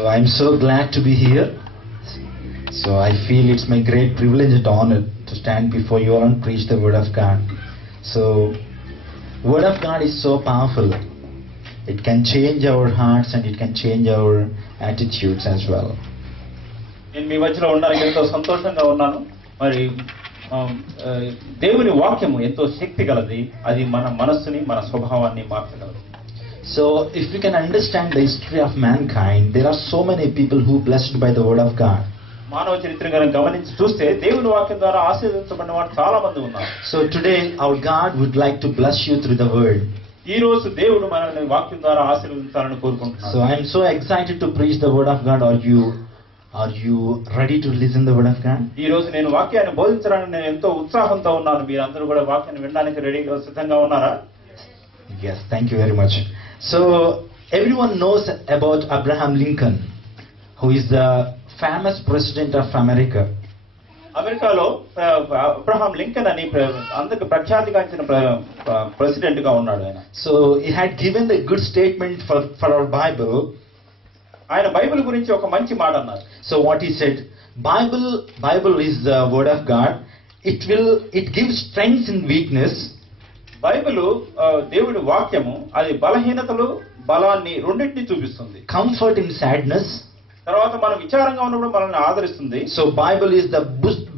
So I'm so glad to be here. So I feel it's my great privilege and honor to stand before you all and preach the word of God. So word of God is so powerful. It can change our hearts and it can change our attitudes as well. నేను మీ మధ్యలో ఉండడానికి ఎంతో సంతోషంగా ఉన్నాను. మరి దేవుని వాక్యము ఎంతో శక్తి గలది. అది మన మనస్సుని మన స్వభావాన్ని మార్చగలదు. So if we can understand the history of mankind, there are so many people who blessed by the word of God. మానవ చరిత్రను గమనించి చూస్తే దేవుని వాక్యం ద్వారా ఆశీర్వదించబడిన వారు చాలా మంది ఉన్నారు. So today our God would like to bless you through the word. ఈ రోజు దేవుడు మనల్ని వాక్యం ద్వారా ఆశీర్వదించాలని కోరుకుంటున్నాడు. So I am so excited to preach the word of God. Are you ready to listen the word of God? ఈ రోజు నేను వాక్యాన్ని బోధించడానికి నేను ఎంతో ఉత్సాహంతో ఉన్నాను. మీరందరూ కూడా వాక్యాన్ని వినడానికి రెడీగా సిద్ధంగా ఉన్నారా? Yes, thank you very much. So everyone knows about Abraham Lincoln, who is the famous president of America. అమెరికాలో అబ్రహాం లింకన్ అని అందరికి ప్రఖ్యాతిగాంచిన ప్రెసిడెంట్ గా ఉన్నాడు ఆయన. So he had given the good statement for our Bible. ఆయన బైబిల్ గురించి ఒక మంచి మాట అన్నారు. So what he said, Bible is the word of God. It gives strength in weakness. Bible దేవుడి వాక్యము అది బలహీనతలు బలాన్ని రెండింటిని చూపిస్తుంది. Comfort in sadness. తర్వాత మనం విచారంగా ఉన్నప్పుడు మనల్ని ఆదరిస్తుంది. So Bible is the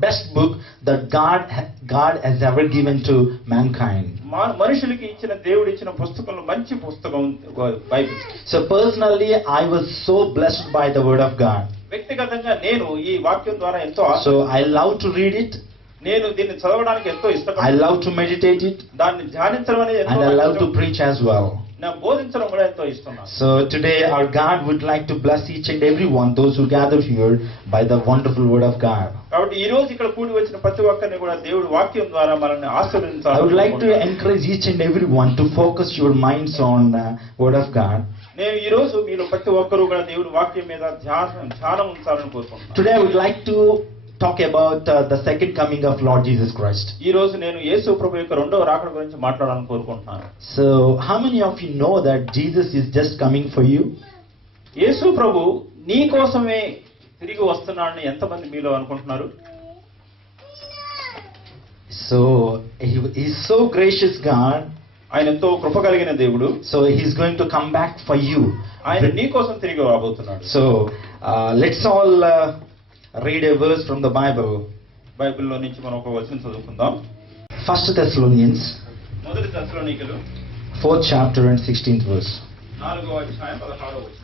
best book that God has ever given to mankind. మనుషులకి ఇచ్చిన దేవుడు ఇచ్చిన పుస్తకంలో మంచి పుస్తకం Bible. So personally I was so blessed by the word of God. వ్యక్తిగతంగా నేను ఈ వాక్యం ద్వారా ఎంతో So I love to read it. నేను దీన్ని చదవడానికి ఎంతో ఇష్టపడతాను. I love to meditate it. దాన్ని ధ్యానించడం అనేది ఎంతో and I love to preach as well. నా బోధించడం కూడా ఎంతో ఇష్టం. So today our God would like to bless each and every one, those who gather here, by the wonderful word of God. కాబట్టి ఈ రోజు ఇక్కడ కూడి వచ్చిన ప్రతి ఒక్కరిని కూడా దేవుడి వాక్యం ద్వారా మనల్ని ఆశీర్వదించాలి. I would like to encourage each and every one to focus your minds on word of God. నేను ఈ రోజు మీరు ప్రతి ఒక్కరు కూడా దేవుడి వాక్యం మీద ధ్యానం ఉంచాలని కోరుకుంటున్నాను. Today I would like to talk about the second coming of Lord Jesus Christ. ఈ రోజు నేను యేసు ప్రభు యొక్క రెండవ రాకడ గురించి మాట్లాడాలని కోరుకుంటున్నాను. So how many of you know that Jesus is just coming for you? యేసు ప్రభు నీ కోసమే తిరిగి వస్తున్నాడని ఎంతమంది మీలో అనుకుంటున్నారు? So he is so gracious God. ఆయన ఎంతో కృప కలిగిన దేవుడు. So he is going to come back for you. ఆయన నీ కోసం తిరిగి రాబోతున్నాడు. So let's all read a verse from the Bible. బైబిల్లో నుంచి మనం ఒక వచనం చదువుకుందాం. 1 Thessalonians, మొదటి తెస్సలోనికలు 4th chapter and 16th verse. 4వ అధ్యాయం 16వ వచనం.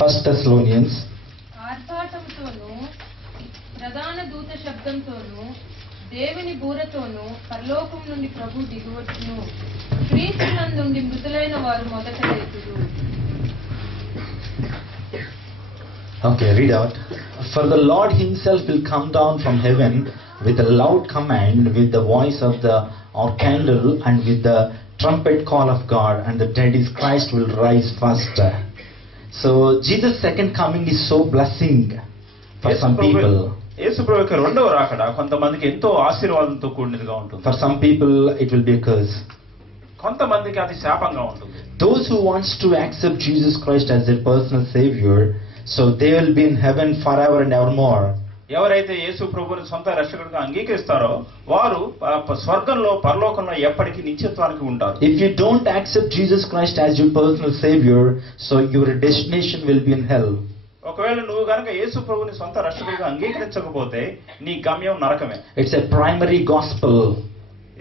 1 Thessalonians, ఆర్భాటంతోనూ ప్రధాన దూత శబ్దంతోనూ దేవుని బూరతోనూ పరలోకం నుండి ప్రభు దిగువచ్చును. క్రీస్తునందుండి మృతులైన వారు మొదట లేతురు. Okay, read out. For the Lord himself will come down from heaven with a loud command, with the voice of the archangel, and with the trumpet call of God, and the dead in Christ will rise first. So Jesus' second coming is so blessing for some people. యేసు ప్రభు యొక్క రెండవ రాకడ కొంతమందికి ఎంతో ఆశీర్వాదంతో కూడినదిగా ఉంటుంది. For some people it will be a curse. కొంతమందికి అది శాపంగా ఉంటుంది. Those who wants to accept Jesus Christ as their personal savior, so they will be in heaven forever and evermore. ఎవరైతే యేసు ప్రభువుని సొంత రక్షకుడిగా అంగీకరిస్తారో వారు స్వర్గంలో పరలోకంలో ఎప్పటికీ నిత్యత్వానికి ఉంటారు. If you don't accept Jesus Christ as your personal savior, so your destination will be in hell. ఒకవేళ నువ్వు గనక యేసు ప్రభువుని సొంత రక్షకుడిగా అంగీకరించకపోతే నీ గమ్యం నరకమే. It's a primary gospel.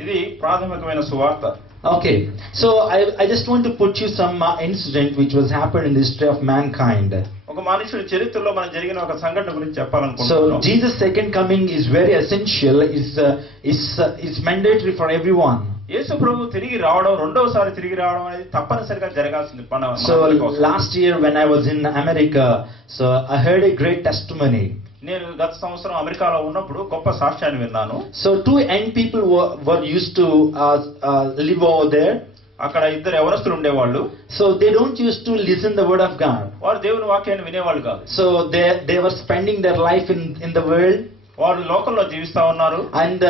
ఇది ప్రాథమికమైన సువార్త. Okay, so I just want to put you some incident which was happened in the history of mankind. ఒక మనుషుడి చరిత్రలో మనం జరిగిన ఒక సంఘటన గురించి చెప్పాలనుకుంటున్నాను. So Jesus' second coming is very essential. Is mandatory for everyone. యేసు ప్రభు తిరిగి రావడం రెండోసారి తిరిగి రావడం అనేది తప్పనిసరిగా జరగాల్సింది. So last year when I was in America, so I heard a great testimony. నేను గత సంవత్సరం అమెరికాలో ఉన్నప్పుడు గొప్ప సాక్ష్యాన్ని విన్నాను. So two young people were used to live over there. అక్కడ ఇద్దరు యవనస్తులు ఉండేవాళ్ళు. So they don't used to listen the word of God. వారు దేవుని వాక్యాన్ని వినేవాళ్ళు కాదు. So they were spending their life in the world. వారు లోకంలో జీవిస్తా ఉన్నారు. And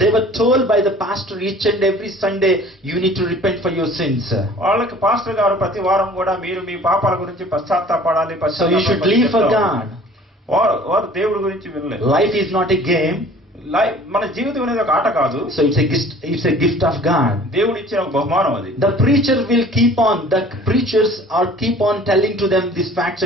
they were told by the pastor each and every Sunday, you need to repent for your sins. వాళ్ళకి పాస్టర్ గారు ప్రతి వారం కూడా మీరు మీ పాపాల గురించి పశ్చాత్తాపడాలి. So you should live for God. వారు దేవుడి గురించి వినలేదు. Life is not a game. మన జీవితం అనేది ఒక ఆట కాదు. So it's a gift of God. దేవుడు ఇచ్చిన ఒక బహుమానం అది. The preacher will the preachers are keep on telling to them these facts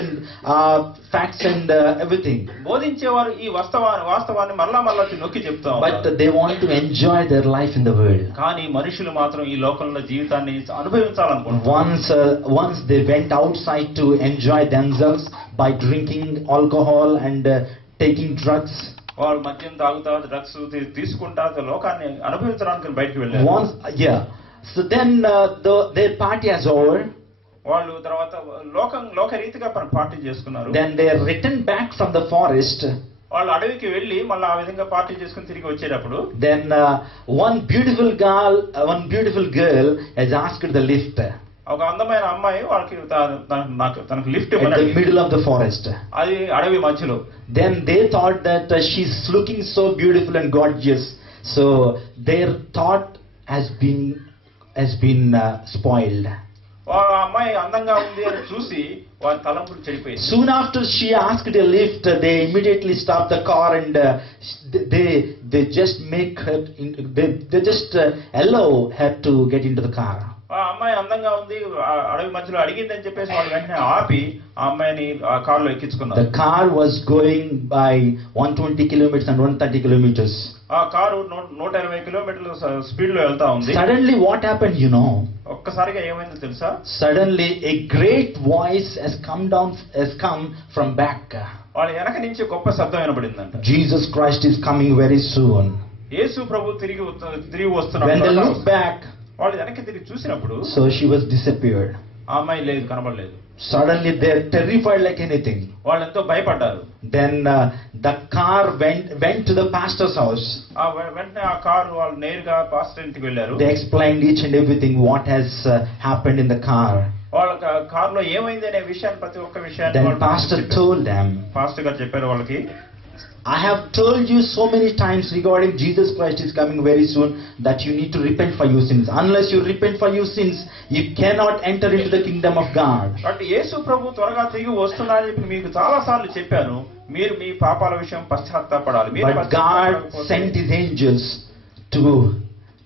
and everything. బోధించేవారు ఈ వాస్తవాన్ని మరలా నొక్కి చెప్తా ఉంటారు. But they want to enjoy their life in the world. కానీ మనుషులు మాత్రం ఈ లోకంలో జీవితాన్ని అనుభవించాలనుకుంటున్నారు. Once they went outside to enjoy themselves by drinking alcohol and taking drugs. వాళ్ళు మద్యం తాగుతారు, డ్రగ్స్ తీసుకుంటారు, లోకాన్ని అనుభవించడానికి బయటకు వెళ్ళారు. So then their party is over. వాళ్ళు తర్వాత లోక రీతిగా పార్టీ చేసుకున్నారు. Then they returned back from the forest. వాళ్ళు అడవికి వెళ్ళి మళ్ళీ ఆ విధంగా పార్టీ చేసుకుని తిరిగి వచ్చేటప్పుడు then one beautiful girl has asked the lift. ఒక అందమైన అమ్మాయి వాళ్ళకి తనకు లిఫ్ట్ ఇవ్వమని in the middle of the forest. అది అడవి మధ్యలో. Then they thought that she's looking so beautiful and gorgeous, so their thought has been spoiled. ఆ అమ్మాయి అందంగా ఉంది అని చూసి వారి తలంపులు చెడిపోయాయి. Soon after she asked a lift, they immediately stopped the car and they just they just allow her to get into the car. ఆ అమ్మాయి అందంగా ఉంది అడవి మధ్యలో అడిగిందని చెప్పేసి వాళ్ళు వెంటనే ఆపి ఆ అమ్మాయిని ఆ కారులో ఎక్కించుకున్నారు. The car was going by 120 kilometers and 130 kilometers. ఆ కారు 120 కిలోమీటర్ల స్పీడ్ లో వెళ్తా ఉంది. Suddenly what happened, ఒక్కసారిగా ఏమైందో తెలుసా? Suddenly a great voice has come from back. వాళ్ళ వెనక నుంచి గొప్ప శబ్దం వినబడిందంట. Jesus Christ is coming very soon. యేసు ప్రభు తిరిగి వస్తున్నాడు. When they looked back, వాళ్ళు వెనక్కి తిరిగి చూసినప్పుడు so she was disappeared. ఆ అమ్మాయి లేదు, కనబడలేదు. Suddenly they are terrified like anything. వాళ్ళు ఎంతో భయపడ్డారు. Then the car went to the pastor's house. వెంటనే ఆ కారు వాళ్ళు నేరుగా పాస్టర్ ఇంటికి వెళ్ళారు. They explained each and everything what has happened in the car. వాళ్ళ కారులో ఏమైంది అనే విషయాన్ని ప్రతి ఒక్క విషయాన్ని Then pastor told them. Pastor గారు చెప్పారు వాళ్ళకి, I have told you so many times regarding Jesus Christ is coming very soon that you need to repent for your sins. Unless you repent for your sins, you cannot enter into the kingdom of God. అంటే యేసు ప్రభు త్వరగా తిరిగి వస్తున్నాడని మీకు చాలా సార్లు చెప్పాను. మీరు మీ పాపాల విషయం పశ్చాత్తాపడాలి. But God sent his angels to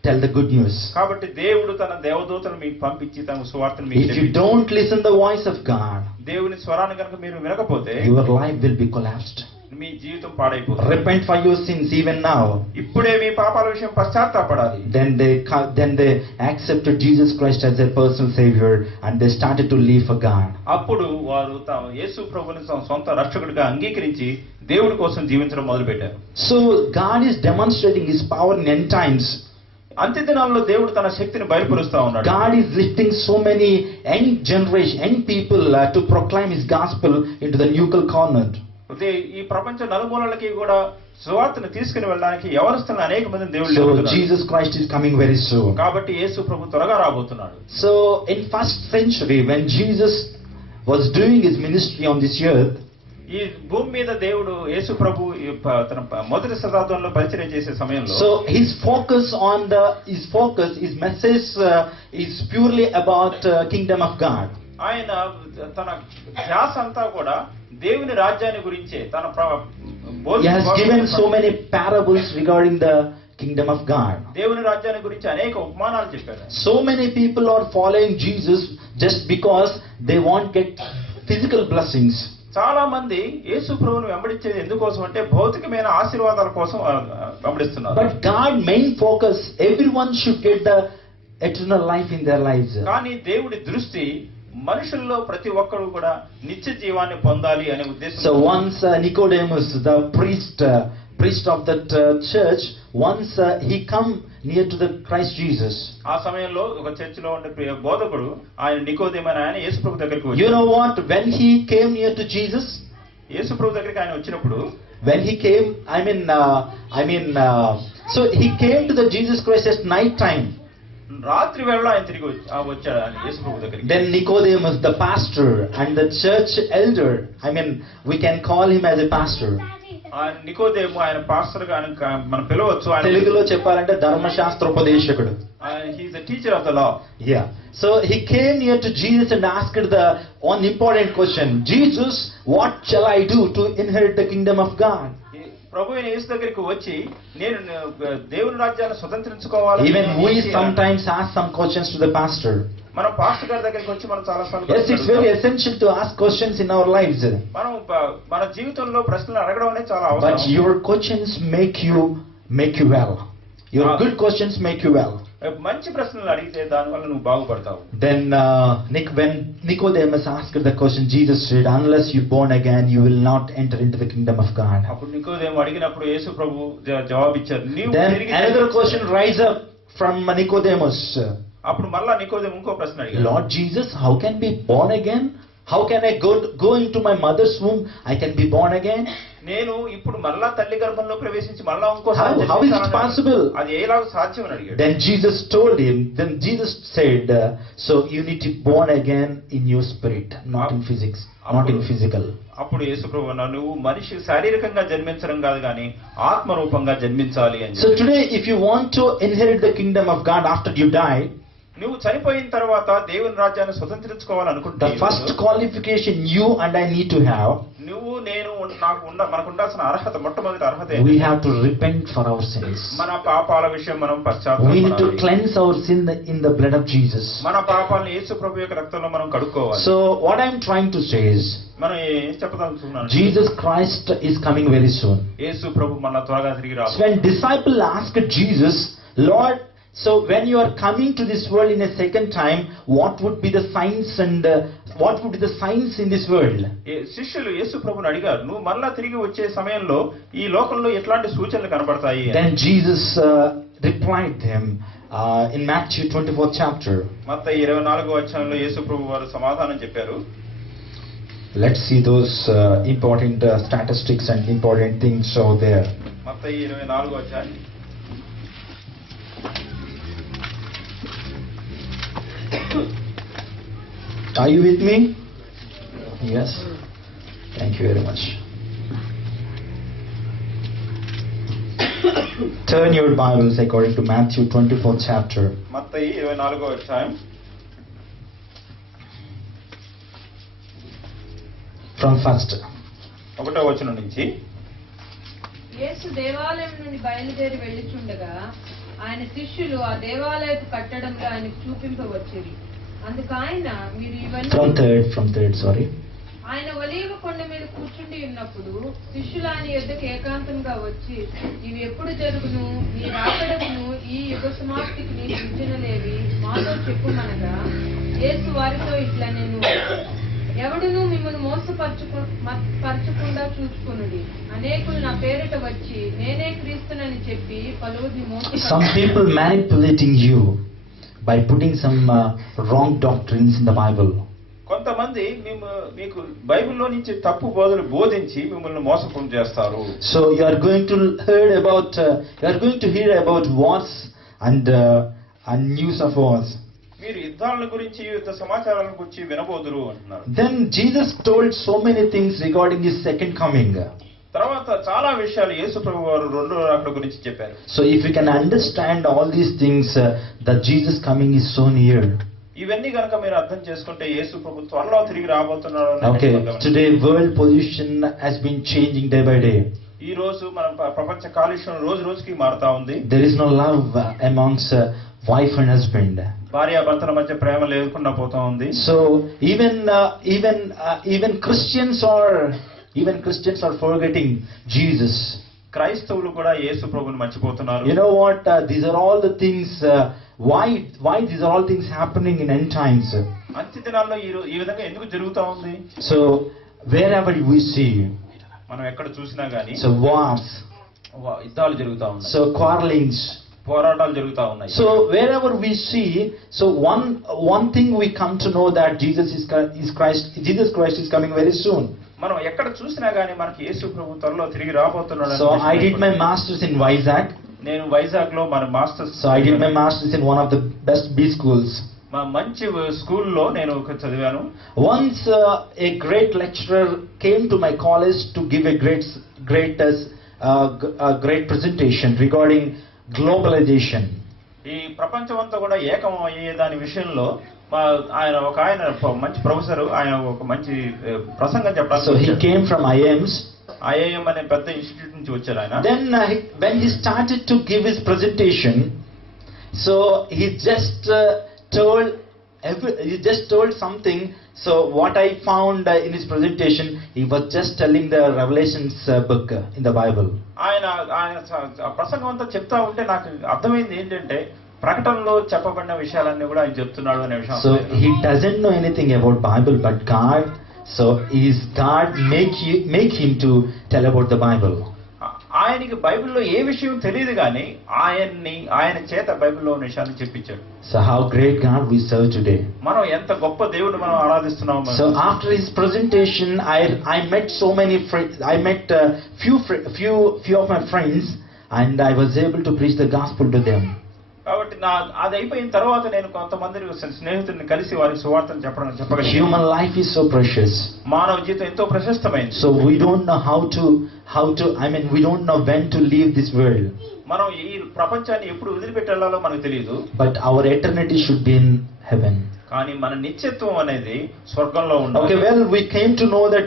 tell the good news. కాబట్టి దేవుడు తన దేవదూతలను మీకు పంపించి తన సువార్తను మీకు If you don't listen the voice of God, దేవుని స్వరాన్ని కనుక మీరు వినకపోతే your life will be collapsed. మీ జీవితం పాడైపోతుంది. Repent for your sins even now. ఇప్పుడే మీ పాపాల విషయం పశ్చాత్తాపడాలి. Then they accepted Jesus Christ as their personal savior and they started to live for God. అప్పుడు వారు యేసు ప్రభువుని సొంత రక్షకుడిగా అంగీకరించి దేవుడి కోసం జీవించడం మొదలుపెట్టారు. So God is demonstrating his power in end times. అంత్య దినాల్లో దేవుడు తన శక్తిని బయలుపరుస్తా ఉన్నాడు. God is lifting so many young people to proclaim his gospel into the nuclear continent. ఈ ప్రపంచ నలుమూలలకి కూడా సువార్తను తీసుకుని వెళ్ళడానికి యవనస్తులను అనేక మందిని దేవుడు So లేపుతున్నాడు. Jesus Christ is coming very soon. కాబట్టి యేసు ప్రభు త్వరగా రాబోతున్నాడు. So in first century when Jesus was doing his ministry on this earth, ఈ భూమి మీద దేవుడు యేసు ప్రభు తన మొదటి శతాబ్దంలో పరిచయం చేసే సమయంలో so his message is purely about kingdom of God. ఆయన తన ధ్యాస అంతా కూడా దేవుని రాజ్యాన్ని గురించే తన He has given so many parables regarding the kingdom of God. దేవుని రాజ్యాన్ని గురించి అనేక ఉపమానాలు చెప్పారు. So many people are following Jesus just because they want get physical blessings. చాలా మంది యేసు ప్రభువును వెంబడించేది ఎందుకోసం అంటే భౌతికమైన ఆశీర్వాదాల కోసం వెంబడిస్తున్నారు. But God main focus, everyone should get the eternal life in their lives. కానీ దేవుడి దృష్టి మనుషుల్లో ప్రతి ఒక్కరు కూడా నిత్య జీవాన్ని పొందాలి అనే ఉద్దేశం. So once Nicodemus, the priest of that church, once he come near to the Christ Jesus. ఆ సమయంలో ఒక చర్చిలో ఉండే బోధకుడు ఆయన నికోదేము అనే ఆయన యేసు ప్రభు దగ్గరికి వచ్చాడు. You know what, when he came near to Jesus, యేసు ప్రభు దగ్గరికి ఆయన వచ్చినప్పుడు when he came, so he came to the Jesus Christ at night time. రాత్రి వేళలో ఆయన తిరిగి వచ్చాడు యేసు ప్రభు దగ్గరికి. Then Nicodemus, the pastor and the church elder, we can call him as a pastor. నికోదేము ఆయన పాస్టర్ గా మనం పిలవచ్చు. తెలుగులో చెప్పాలంటే ధర్మశాస్త్రోపదేశకుడు. He is a teacher of the law. Yeah. So he came near to Jesus and asked the one important question. Jesus, what shall I do to inherit the kingdom of God? ప్రభు అయిన యేసు దగ్గరికి వచ్చి నేను దేవుని రాజ్యాన్ని స్వతంత్రించుకోవాలి. Even we sometimes ask some questions to the pastor. మనం పాస్టర్ గారి దగ్గరికి వచ్చి మనం చాలా సార్లు Yes, it's very essential to ask questions in our lives. మనం మన జీవితంలో ప్రశ్నలు అడగడం అనేది చాలా అవసరం. But your questions make you well. Your good questions make you well. మంచి ప్రశ్నలు అడిగితే దాని వల్ల నువ్వు బాగుపడతావు. Then when Nicodemus asked the question, Jesus said, unless you born again, you will not enter into the kingdom of God. అప్పుడు నికోదేము అడిగినప్పుడు యేసు ప్రభు జవాబిచ్చారు. Then another question rise up from Nicodemus. అప్పుడు మళ్ళా నికోదేము ఇంకో ప్రశ్న అడిగాడు. Lord Jesus, how can be born again? How can I go into my mother's womb? I can be born again? నేను ఇప్పుడు మళ్ళా తల్లి గర్భంలో ప్రవేశించి మళ్ళా ఇంకోసారి How is it possible? అది ఎలాగ సాధ్యం అని అడిగాడు. Then Jesus told him, then Jesus said, so you need to born again in your spirit, not in physics, not in physical. అప్పుడు యేసు ప్రభువు నువ్వు మనిషి శారీరకంగా జన్మించడం కాదు కానీ ఆత్మ రూపంగా జన్మించాలి అని. So today if you want to inherit the kingdom of God after you die, నువ్వు చనిపోయిన తర్వాత దేవుని రాజ్యాన్ని స్వతంత్రించుకోవాలనుకుంటే the first qualification you and I need to have, నువ్వు నేను మనకు ఉండాల్సిన అర్హత, మొట్టమొదటి అర్హత we have to repent for our sins. మన పాపాల విషయం మనం We need పశ్చాత్తాపడాలి. to cleanse our sin in the blood of Jesus. మన పాపాలను యేసు ప్రభు యొక్క రక్తంలో మనం కడుక్కోవాలి. So what I'm trying to say is, మనం ఏం చెప్పదలుచుకున్నాను, Jesus Christ is coming very soon. యేసు ప్రభు మన త్వరగా తిరిగి So రావాలి. when disciple asked Jesus, Lord, so when you are coming to this world in a second time, what would be the signs and what would be the signs in this world? శిష్యులు యేసు ప్రభుని అడిగారు, నువ్వు మళ్ళా తిరిగి వచ్చే సమయంలో ఈ లోకంలో ఎట్లాంటి సూచనలు కనబడతాయి? Then Jesus replied them in Matthew 24th chapter. మత్తయి 24వ అధ్యాయంలో యేసు ప్రభు వారు సమాధానం చెప్పారు. Let's see those important statistics and important things over there. మత్తయి 24వ అధ్యాయం. Are you with me? Yes. Thank you very much. Turn your Bibles according to Matthew 24th chapter. మత్తయి 24వ అధ్యాయం From first. 1వ వచనం నుంచి. యేసు దేవాలయం నుండి బయలుదేరి వెళ్ళుచుండగా ఆయన శిష్యులు ఆ దేవాలయపు కట్టడంలో ఆయనకు చూపింపవచ్చిరి. అందుకు ఆయన, మీరు ఇవన్నీ From third, sorry. ఆయన ఒలీవ కొండ మీద కూర్చుండి ఉన్నప్పుడు శిష్యులు ఆయన యొద్దకు ఏకాంతంగా వచ్చి, ఇవి ఎప్పుడు జరుగును, నీ రాకడకును ఈ యుగ సమాప్తికి నీ సూచనలేవి మాతో చెప్పుమనగా, యేసు వారితో ఇట్లా, నేను ఎవడును మిమ్మల్ని మోసపరచకుండా చూచుకొనుడి. అనేకులు నా పేరిట వచ్చి నేనే క్రీస్తునని చెప్పి పలువురిని Some people manipulating you by putting some wrong doctrines in the Bible. కొంతమంది మీకు బైబిల్లో నుంచి తప్పు బోధలు బోధించి మిమ్మల్ని మోసపం చేస్తారు. So you are going to hear about wars and news of wars. మీరు యుద్ధాల గురించి, యుద్ధ సమాచారాల గురించి వినబోదురు అంటున్నారు. Then Jesus told so many things regarding his second coming. తర్వాత చాలా విషయాలు యేసు ప్రభు వారు రెండో రాకడ గురించి చెప్పారు. So if you can understand all these things, that Jesus coming is so near. ఇవన్నీ గనక మీరు అర్థం చేసుకుంటే యేసు ప్రభు త్వరలో తిరిగి రాబోతున్నారు. Okay, today world pollution has been changing day by day. ఈ రోజు మన ప్రపంచ కాలుష్యం రోజు రోజుకి మారుతా ఉంది. There is no love amongst wife and husband. భార్య భర్తల మధ్య ప్రేమ లేకుండా పోతా ఉంది. So even Christians are forgetting Jesus. క్రైస్తవులు కూడా యేసు ప్రభువుని మర్చిపోతున్నారు. You know what? These are all the things. Why these are all things happening in end times? అంత్య దినాల్లో ఈ విధంగా ఎందుకు జరుగుతా ఉంది? So wherever we see, మనం ఎక్కడ చూసినా గానీ, so wars, యుద్ధాలు జరుగుతా ఉన్నాయి. so quarrelings, పోరాటాలు జరుగుతా ఉన్నాయి. So wherever we see, so one thing we come to know that Jesus Christ is coming very soon. మనం ఎక్కడ చూసినా గానీ మనకి యేసు ప్రభు త్వరలో తిరిగి రాబోతున్నాడు. So I did my masters in Vizag. నేను వైజాగ్ లో మన masters. So I did my masters in one of the best B schools. మంచి స్కూల్లో నేను చదివాను. Once a great lecturer came to my college to give a great presentation regarding globalization. ఈ ప్రపంచం అంతా కూడా ఏకం అయ్యే దాని విషయంలో ఆయన మంచి ప్రొఫెసర్, ఆయన ఒక మంచి ప్రసంగం చెప్పారు. So he came from IIMs. IIM అనే పెద్ద ఇన్స్టిట్యూట్ నుంచి వచ్చారు ఆయన. Then when he started to give his presentation, so he just told something. So what I found in his presentation, he was just telling the Revelations book in the Bible. ఆయన ప్రసంగం అంతా చెప్తా ఉంటే నాకు అర్థమైంది ఏంటంటే ప్రకటనలో చెప్పబడిన విషయాలన్నీ కూడా ఆయన చెప్తున్నాడు అనే విషయం. So he doesn't know anything about Bible, but God, so is God make him to tell about the Bible. ఆయనకి బైబిల్లో ఏ విషయం తెలియదు కానీ ఆయన చేత బైబిల్లో ఉన్న విషయాన్ని చెప్పించాడు. So how great God we serve today. మనం ఎంత గొప్ప దేవుడు మనం ఆరాధిస్తున్నాం. So after his presentation, I met so many friends. I met few of my friends, and I was able to preach the gospel to them. కాబట్టి అది అయిపోయిన తర్వాత నేను కొంతమంది స్నేహితుల్ని కలిసి వారికి సువార్తను చెప్పగలిగాను. Human life is so precious. మానవ జీవితం ఎంతో ప్రశస్తమైనది. So we don't know how to we don't know when to leave this world. మనం ఈ ప్రపంచాన్ని ఎప్పుడు వదిలిపెట్టాలో మనకు తెలియదు. But our eternity should be in heaven. కానీ మన నిత్యత్వం అనేది స్వర్గంలో ఉండాలి. Okay, well, we came to know that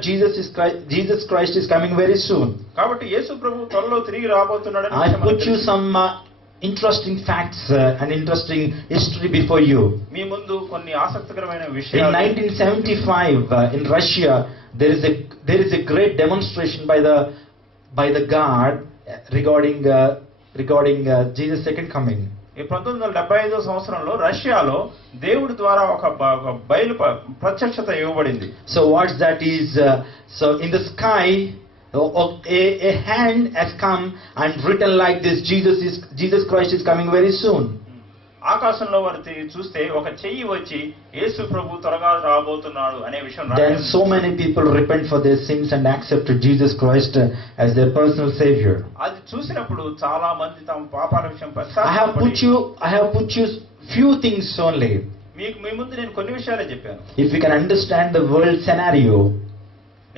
Jesus Christ is coming very soon. కాబట్టి యేసు ప్రభువు త్వరలో తిరిగి రాబోతున్నాడని I put you some interesting facts and interesting history before you. మీ ముందు కొన్ని ఆసక్తికరమైన In విషయాలు. 1975 in Russia, there is a great demonstration by the God regarding Jesus' second coming. ఈ 1975 సంవత్సరంలో రష్యాలో దేవుడి ద్వారా ఒక బయలు ప్రత్యక్షత ఇవ్వబడింది. So what's that is so in the sky a hand has come and written like this, Jesus Christ is coming very soon. ఆకాశంలో వారి చూస్తే ఒక చెయ్యి వచ్చి యేసు ప్రభు త్వరగా రాబోతున్నాడు అనే విషయం. Then so many people repent for their sins and accepted Jesus Christ as their personal savior. అది చూసినప్పుడు చాలా మంది తమ పాపాల విషయం I have put you few things only. మీ ముందు నేను కొన్ని విషయాలే చెప్పాను. If we can understand the world scenario,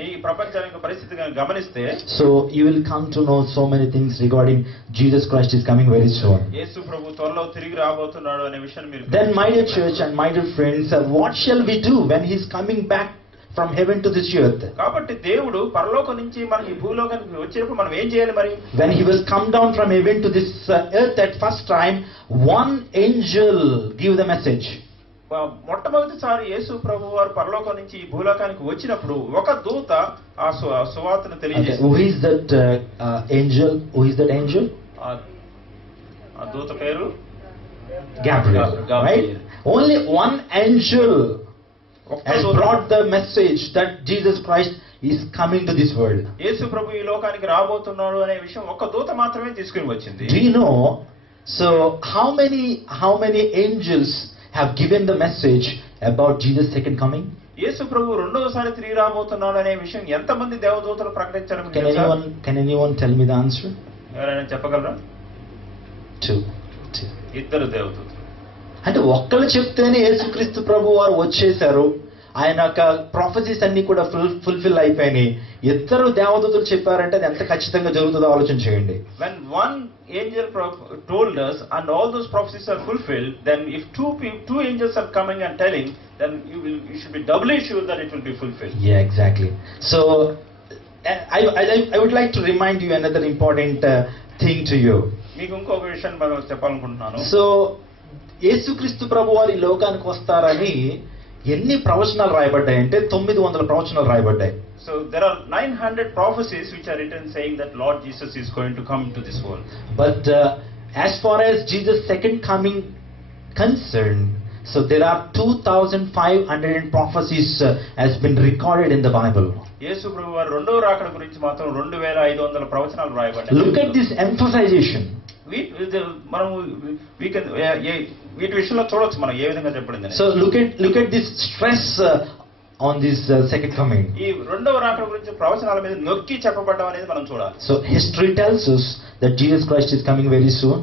ఈ ప్రపంచానికి పరిస్థితిని గమనిస్తే, so you will come to know so many things regarding Jesus Christ is coming very soon. యేసు ప్రభు త్వరలో తిరిగి రాబోతున్నాడు అనే విషయం మీరు. Then my dear church and my dear friends, what shall we do when he is coming back from heaven to this earth? కాబట్టి దేవుడు పరలోకం నుంచి మన ఈ భూలోకానికి వచ్చేటప్పుడు మనం ఏం చేయాలి మరి? When he was come down from heaven to this earth at first time, one angel gave the message. మొట్టమొదటిసారి యేసు ప్రభు వారు పరలోకం నుంచి ఈ భూలోకానికి వచ్చినప్పుడు ఒక దూత ఆ సువార్తను తెలియజేశాడు. Who is that angel? ఆ దూత పేరు Gabriel. Right? Only one angel has brought the message that Jesus Christ is coming to this world. యేసు ప్రభు ఈ లోకానికి రాబోతున్నాడు అనే విషయం ఒక దూత మాత్రమే తీసుకుని వచ్చింది. Do you know? So how many angels have given the message about Jesus' second coming? యేసు ప్రభు రెండోసారి తిరిగి రాబోతున్నాడు అనే విషయం ఎంతమంది దేవదూతలు ప్రకటించారు? Can anyone tell me the answer? ఎవరైనా చెప్పగలరా? 2. ఇద్దరు దేవదూతలు. అంటే ఒక్కళ్ళు చెప్తేనే యేసుక్రీస్తు ప్రభు వారు వచ్చేసారు, ఆయన యొక్క ప్రొఫెసీస్ అన్ని కూడా ఫుల్ఫిల్ అయిపోయినాయి. ఇద్దరు దేవదూతలు చెప్పారంటే అది ఎంత ఖచ్చితంగా జరుగుతుందో ఆలోచన చేయండి. When one angel told us and all those prophecies are fulfilled, then if two angels are coming and telling, then you should be doubly sure that it will be fulfilled. Yeah, exactly. So I would like to remind you another important thing to you. మీకు ఇంకొక విషయం మనం చెప్పాలనుకుంటున్నాను. సో యేసుక్రీస్తు ప్రభు వారి లోకానికి వస్తారని ఎన్ని ప్రవచనాలు రాయబడ్డాయంటే 900 ప్రవచనాలు రాయబడ్డాయి. So there are 900 prophecies which are written saying that Lord Jesus is going to come to this world. But as far as Jesus' second coming concerned, so there are 2,500 prophecies has been recorded in the Bible. యేసు ప్రభువు వారి రెండో రాకడ గురించి మాత్రం 2,500 ప్రవచనాలు రాయబడ్డాయి. Look at this emphasization. మనము వీటి విషయంలో చూడొచ్చు మనం ఏ విధంగా చెప్పబడింది. So look at this stress on this second coming. ఈ రెండవ రాకడ గురించి ప్రవచనాల మీద నొక్కి చెప్పబడడం అనేది మనం చూడాలి. So history tells us that Jesus Christ is coming very soon.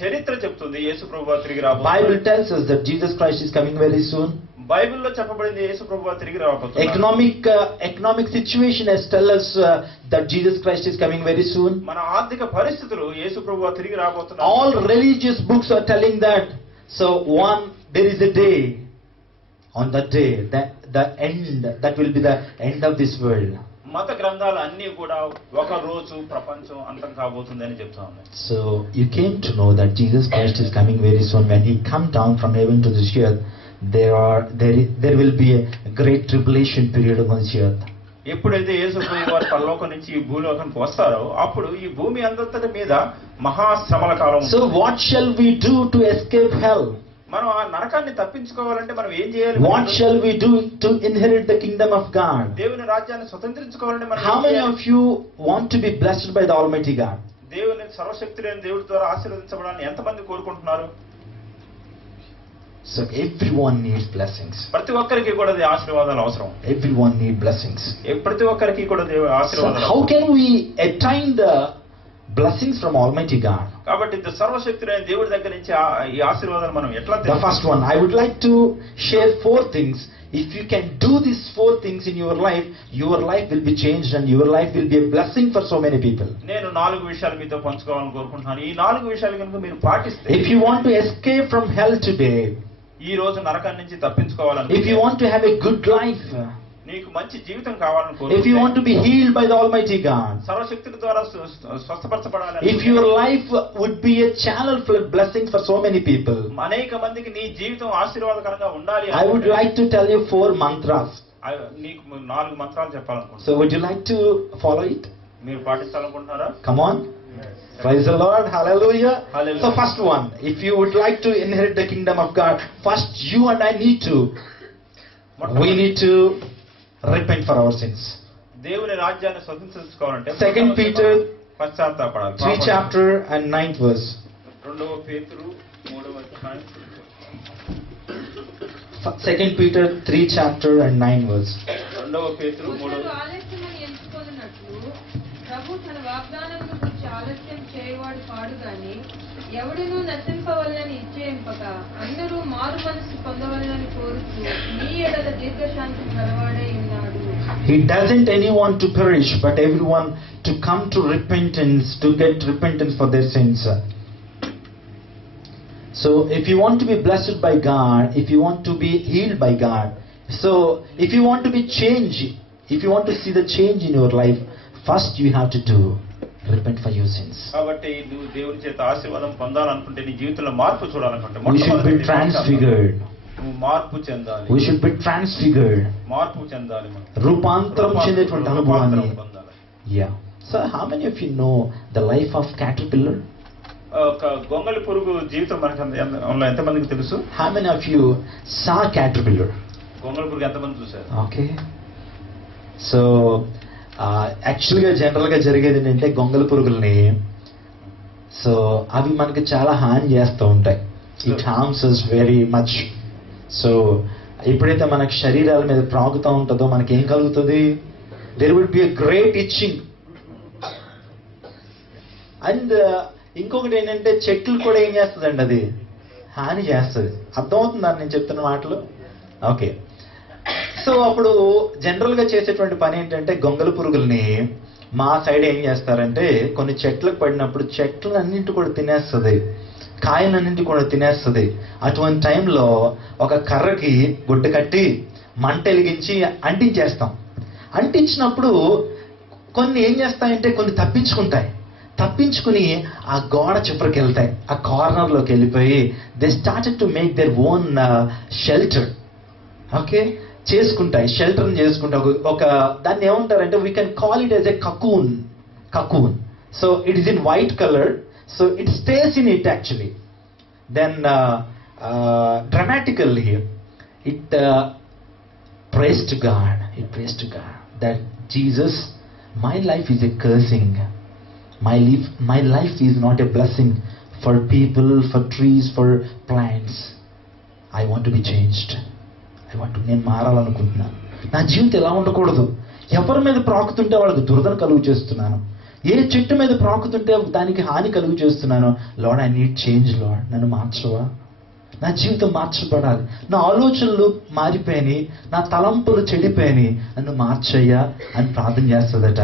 చరిత్ర చెప్తుంది యేసు ప్రభువు తిరిగి రాబోతున్నారు. Bible tells us that Jesus Christ is coming very soon. బైబిల్లో చెప్పబడింది యేసు ప్రభువు తిరిగి రాబోతున్నారు. Economic situation has tell us that Jesus Christ is coming very soon. మన ఆర్థిక పరిస్థితులు యేసు ప్రభువు తిరిగి రాబోతున్నారు. All religious books are telling that. So there is a day, on that day, that will be the end of this world. మత గ్రంథాలు అన్ని కూడా ఒక రోజు ప్రపంచం అంతం కాబోతుందని చెప్తా ఉన్నాయి. So you came to know that Jesus Christ is coming very soon. When he come down from heaven to this earth, there will be a great tribulation period on this earth. ఎప్పుడైతే యేసు ప్రభువు వారు పరలోకం నుంచి ఈ భూలోకానికి వస్తారో అప్పుడు ఈ భూమి అంతటి మీద మహాశ్రమల కాలం. So what shall we do to escape hell? మనం ఆ నరకాన్ని తప్పించుకోవాలంటే మనం ఏం చేయాలి? What shall we do to inherit the kingdom of God? దేవుని రాజ్యాన్ని స్వతంత్రించుకోవాలంటే మనం How many of you want to be blessed by the Almighty God? దేవుని సర్వశక్తుడైన దేవుడి ద్వారా ఆశీర్వదించబడాలని ఎంతమంది కోరుకుంటున్నారు? So everyone needs blessings. ప్రతి ఒక్కరికి కూడా ఆశీర్వాదాలు అవసరం. Everyone needs blessings. ప్రతి ఒక్కరికి కూడా ఆశీర్వాదాలు. So how can we attain the blessings from Almighty God? కాబట్టి సర్వశక్తుడైన దేవుడి దగ్గర నుంచి ఈ ఆశీర్వాదాలు మనం ఎట్లా? The first one, I would like to share 4 things. If you can do these 4 things in your life will be changed and your life will be a blessing for so many people. నేను 4 విషయాలు మీతో పంచుకోవాలని కోరుకుంటున్నాను. ఈ 4 విషయాలు కనుక మీరు పాటిస్తే, if you want to escape from hell today, ఈ రోజు నరకాన్ని నుంచి తప్పించుకోవాలని, if you want to have a good life, నీకు మంచి జీవితం కావాలని కోరుకుంటే, if you want to be healed by the Almighty God, సర్వశక్తుడి ద్వారా స్వస్థపరచబడాలని, if your life would be a channel for blessings for so many people, అనేక మందికి నీ జీవితం ఆశీర్వాదకరంగా ఉండాలి. I would like to tell you 4 mantras. నీకు 4 మంత్రాలు చెప్పాలనుకుంటున్నాను. So would you like to follow it? మీరు పాటించాలనుకుంటున్నారా? Come on. Praise the Lord. Hallelujah. Hallelujah. So first one, if you would like to inherit the kingdom of God, first you and I we need to repent for our sins. దేవుని రాజ్యాన్ని స్వతంత్రించుకోవాలంటే 2 Peter పశ్చాత్తాపడాలి. 3 chapter and 9th verse. 2 పేతురు 3వ అధ్యాయం. 2 Peter 3 chapter and 9 verse. 2 పేతురు 3వ. ఆలస్యమని ఎంచుకొనున్నట్లు ప్రభు తన వాగ్దానమును గురించి ఆలస్యం చేయవాడు కాడు గాని ఎవడునూ నశింపవలెనని ఇచ్చేయింపక అందరూ మారు మనసు పొందవలెనని కోరుతూ నీ ఎడల దీర్ఘశాంతి గలవాడై ఉన్నాడు. He doesn't anyone to perish, but everyone to come to repentance, to get repentance for their sins. So if you want to be blessed by God, if you want to be healed by God, so if you want to be changed, if you want to see the change in your life, first you have to do repent for your sins. కాబట్టి నువ్వు దేవుని చేత ఆశీర్వాదం పొందాలనుకుంటే, నీ జీవితంలో మార్పు చూడాలనుకుంటే, We should be transfigured. నువ్వు మార్పు చెందాలి. We should be transfigured. మార్పు చెందాలి. రూపాంతరం చెందేటువంటి అనుభవాన్ని. పొందాలి. Yeah. So how many of you know the life of caterpillar? గొంగళి పురుగు జీవితం మనకు ఎంతమందికి తెలుసు? How many of you saw caterpillar? గొంగళి పురుగు ఎంతమంది చూశారు? Okay. So యాక్చువల్గా జనరల్గా జరిగేది ఏంటంటే గొంగళి పురుగుల్ని, సో అవి మనకి చాలా హాని చేస్తూ ఉంటాయి. It harms us very much. So ఎప్పుడైతే మనకి శరీరాల మీద ప్రాగుతూ ఉంటుందో మనకి ఏం కలుగుతుంది? There would be a great itching. And ఇంకొకటి ఏంటంటే చెట్లు కూడా ఏం చేస్తుందండి, అది హాని చేస్తుంది. అర్థమవుతుందా నేను చెప్తున్న మాటలు? ఓకే. సో అప్పుడు జనరల్గా చేసేటువంటి పని ఏంటంటే గొంగళి పురుగుల్ని మా సైడ్ ఏం చేస్తారంటే కొన్ని చెట్లకు పడినప్పుడు చెట్లన్నింటి కూడా తినేస్తుంది, కాయలన్నింటి కూడా తినేస్తుంది. అటువంటి టైంలో ఒక కర్రకి గుడ్డ కట్టి మంట వెలిగించి అంటించేస్తాం. అంటించినప్పుడు కొన్ని ఏం చేస్తాయంటే కొన్ని తప్పించుకుని ఆ గోడ చివరికి వెళ్తాయి, ఆ కార్నర్లోకి వెళ్ళిపోయి they started to make their own shelter. Okay, చేసుకుంటాయి, షెల్టర్ చేసుకుంటాయి. ఒక దాన్ని ఏమంటారంటే we can call it as a cocoon. So it is in white colour, so it stays in it actually. Then dramatically it prays to God. It prays to God that Jesus, my life is a cursing. My life is not a blessing for people, for trees, for plants. I want to be changed. నేను మారాలనుకుంటున్నాను. నా జీవితం ఎలా ఉండకూడదు. ఎవరి మీద ప్రాకుతుంటే వాళ్ళకి దురదను కలుగు చేస్తున్నాను. ఏ చెట్టు మీద ప్రాకుతుంటే దానికి హాని కలుగు చేస్తున్నాను. Lord, I need change lord, నన్ను మార్చవా, నా జీవితం మార్చబడాలి, నా ఆలోచనలు మారిపోయినాయి, నా తలంపులు చెడిపోయినాయి, నన్ను మార్చయ్యా అని ప్రార్థన చేస్తుందట.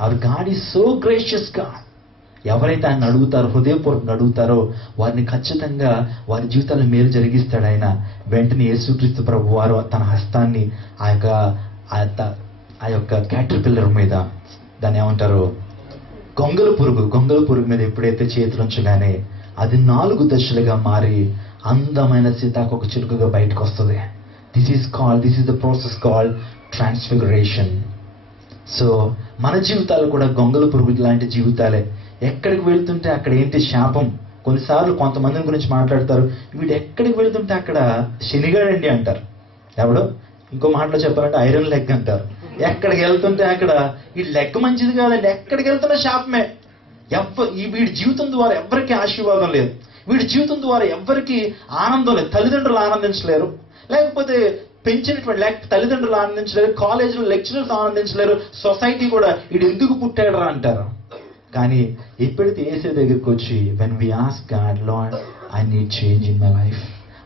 Hour God is so gracious God. ఎవరైతే ఆయన అడుగుతారో, హృదయపూర్వకంగా అడుగుతారో, వారిని ఖచ్చితంగా వారి జీవితాలను మేలు జరిగిస్తాడు ఆయన. వెంటనే యేసుక్రీస్తు ప్రభు వారు తన హస్తాన్ని ఆ యొక్క క్యాటర్పిల్లర్ మీద, దాన్ని ఏమంటారు, గొంగళ పురుగు మీద ఎప్పుడైతే చేతులుంచగానే అది 4 దశలుగా మారి అందమైన సీతాకొక చిలుకగా బయటకు వస్తుంది. This is the process called transfiguration. So మన జీవితాలు కూడా గొంగళ పురుగు లాంటి జీవితాలే. ఎక్కడికి వెళ్తుంటే అక్కడ ఏంటి శాపం. కొన్నిసార్లు కొంతమందిని గురించి మాట్లాడతారు, వీడు ఎక్కడికి వెళ్తుంటే అక్కడ శనిగాడండి అంటారు. ఎవడు ఇంకో మాటలో చెప్పాలంటే ఐరన్ లెగ్ అంటారు. ఎక్కడికి వెళ్తుంటే అక్కడ ఈ లెగ్ మంచిది కాదండి, ఎక్కడికి వెళ్తున్నా శాపమే. వీడి జీవితం ద్వారా ఎవరికి ఆశీర్వాదం లేదు, వీడి జీవితం ద్వారా ఎవరికి ఆనందం లేదు. తల్లిదండ్రులు ఆనందించలేరు, లేకపోతే పెంచినటువంటి తల్లిదండ్రులు ఆనందించలేరు, కాలేజీలో లెక్చరర్స్ ఆనందించలేరు, సొసైటీ కూడా వీడు ఎందుకు పుట్టాడరా అంటారు. కానీ ఎప్పుడైతే యేసు దగ్గరికి వచ్చి when we ask God, Lord, I need change in my life,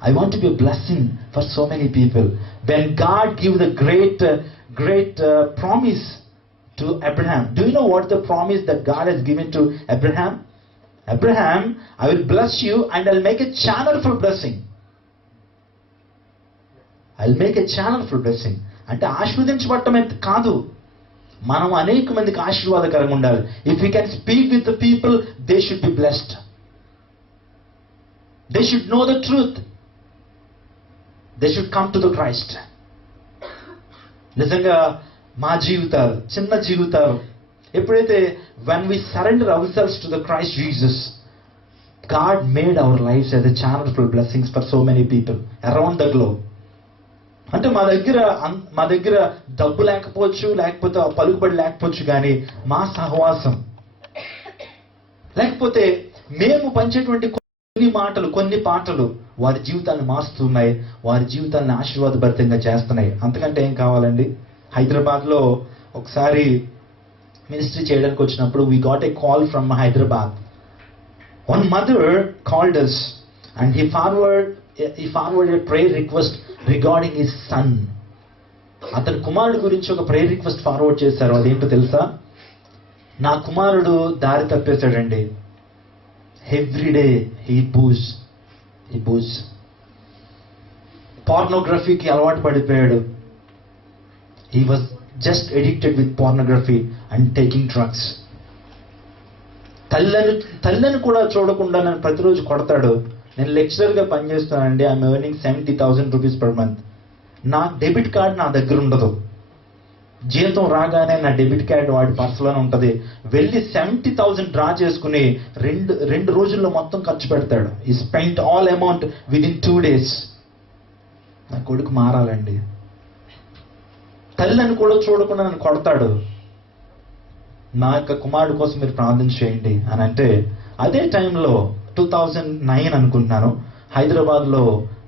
I want to be a blessing for so many people. When God give the great promise to Abraham, do you know what the promise that God has given to Abraham? Abraham, I will bless you and I'll make a channel for blessing. I'll make a channel for blessing. అంటే ఆశీర్వదించబడటమే కాదు, మనం అనేక మందికి ఆశీర్వాదకరంగా ఉండాలి. If you can speak with the people, they should be blessed, they should know the truth, they should come to the Christ. నిజంగా మా జీవితాలు, చిన్న జీవితాలు, ఎప్పుడైతే when we surrender ourselves to the Christ Jesus, God made our lives as a channel for blessings for so many people around the globe. అంటే మా దగ్గర డబ్బు లేకపోవచ్చు, లేకపోతే పలుకుబడి లేకపోవచ్చు, కానీ మా సహవాసం, లేకపోతే మేము పంచేటువంటి కొన్ని పాటలు వారి జీవితాన్ని మారుస్తున్నాయి, వారి జీవితాన్ని ఆశీర్వాదభరితంగా చేస్తున్నాయి. అంతకంటే ఏం కావాలండి? హైదరాబాద్లో ఒకసారి మినిస్ట్రీ చేయడానికి వచ్చినప్పుడు we got a call from Hyderabad. One mother called us and he forwarded a prayer request regarding his son. అతని కుమారుడు గురించి ఒక ప్రేయర్ రిక్వెస్ట్ ఫార్వర్డ్ చేశారు. అదేంటో తెలుసా? నా కుమారుడు దారి తప్పేశాడండి. ఎవ్రీడే he booze, pornographyకి అలవాటు పడిపోయాడు. He was just addicted with pornography and taking drugs. తల్లిని కూడా చూడకుండా నన్ను ప్రతిరోజు కొడతాడు. నేను లెక్చరర్గా పనిచేస్తానండి, I'm earning 70,000 rupees per month. నా డెబిట్ కార్డ్ నా దగ్గర ఉండదు. జీతం రాగానే నా డెబిట్ కార్డ్ వాడి పర్సులోనే ఉంటుంది. వెళ్ళి 70,000 డ్రా చేసుకుని రెండు రోజుల్లో మొత్తం ఖర్చు పెడతాడు. ఈ స్పెంట్ ఆల్ అమౌంట్ విదిన్ 2 days. నా కొడుకు మారాలండి. తల్లిని కూడా చూడకుండా నన్ను కొడతాడు. నా యొక్క కుమారుడు కోసం మీరు ప్రార్థన చేయండి అని అంటే, అదే టైంలో 2009 అనుకుంటున్నాను, హైదరాబాద్లో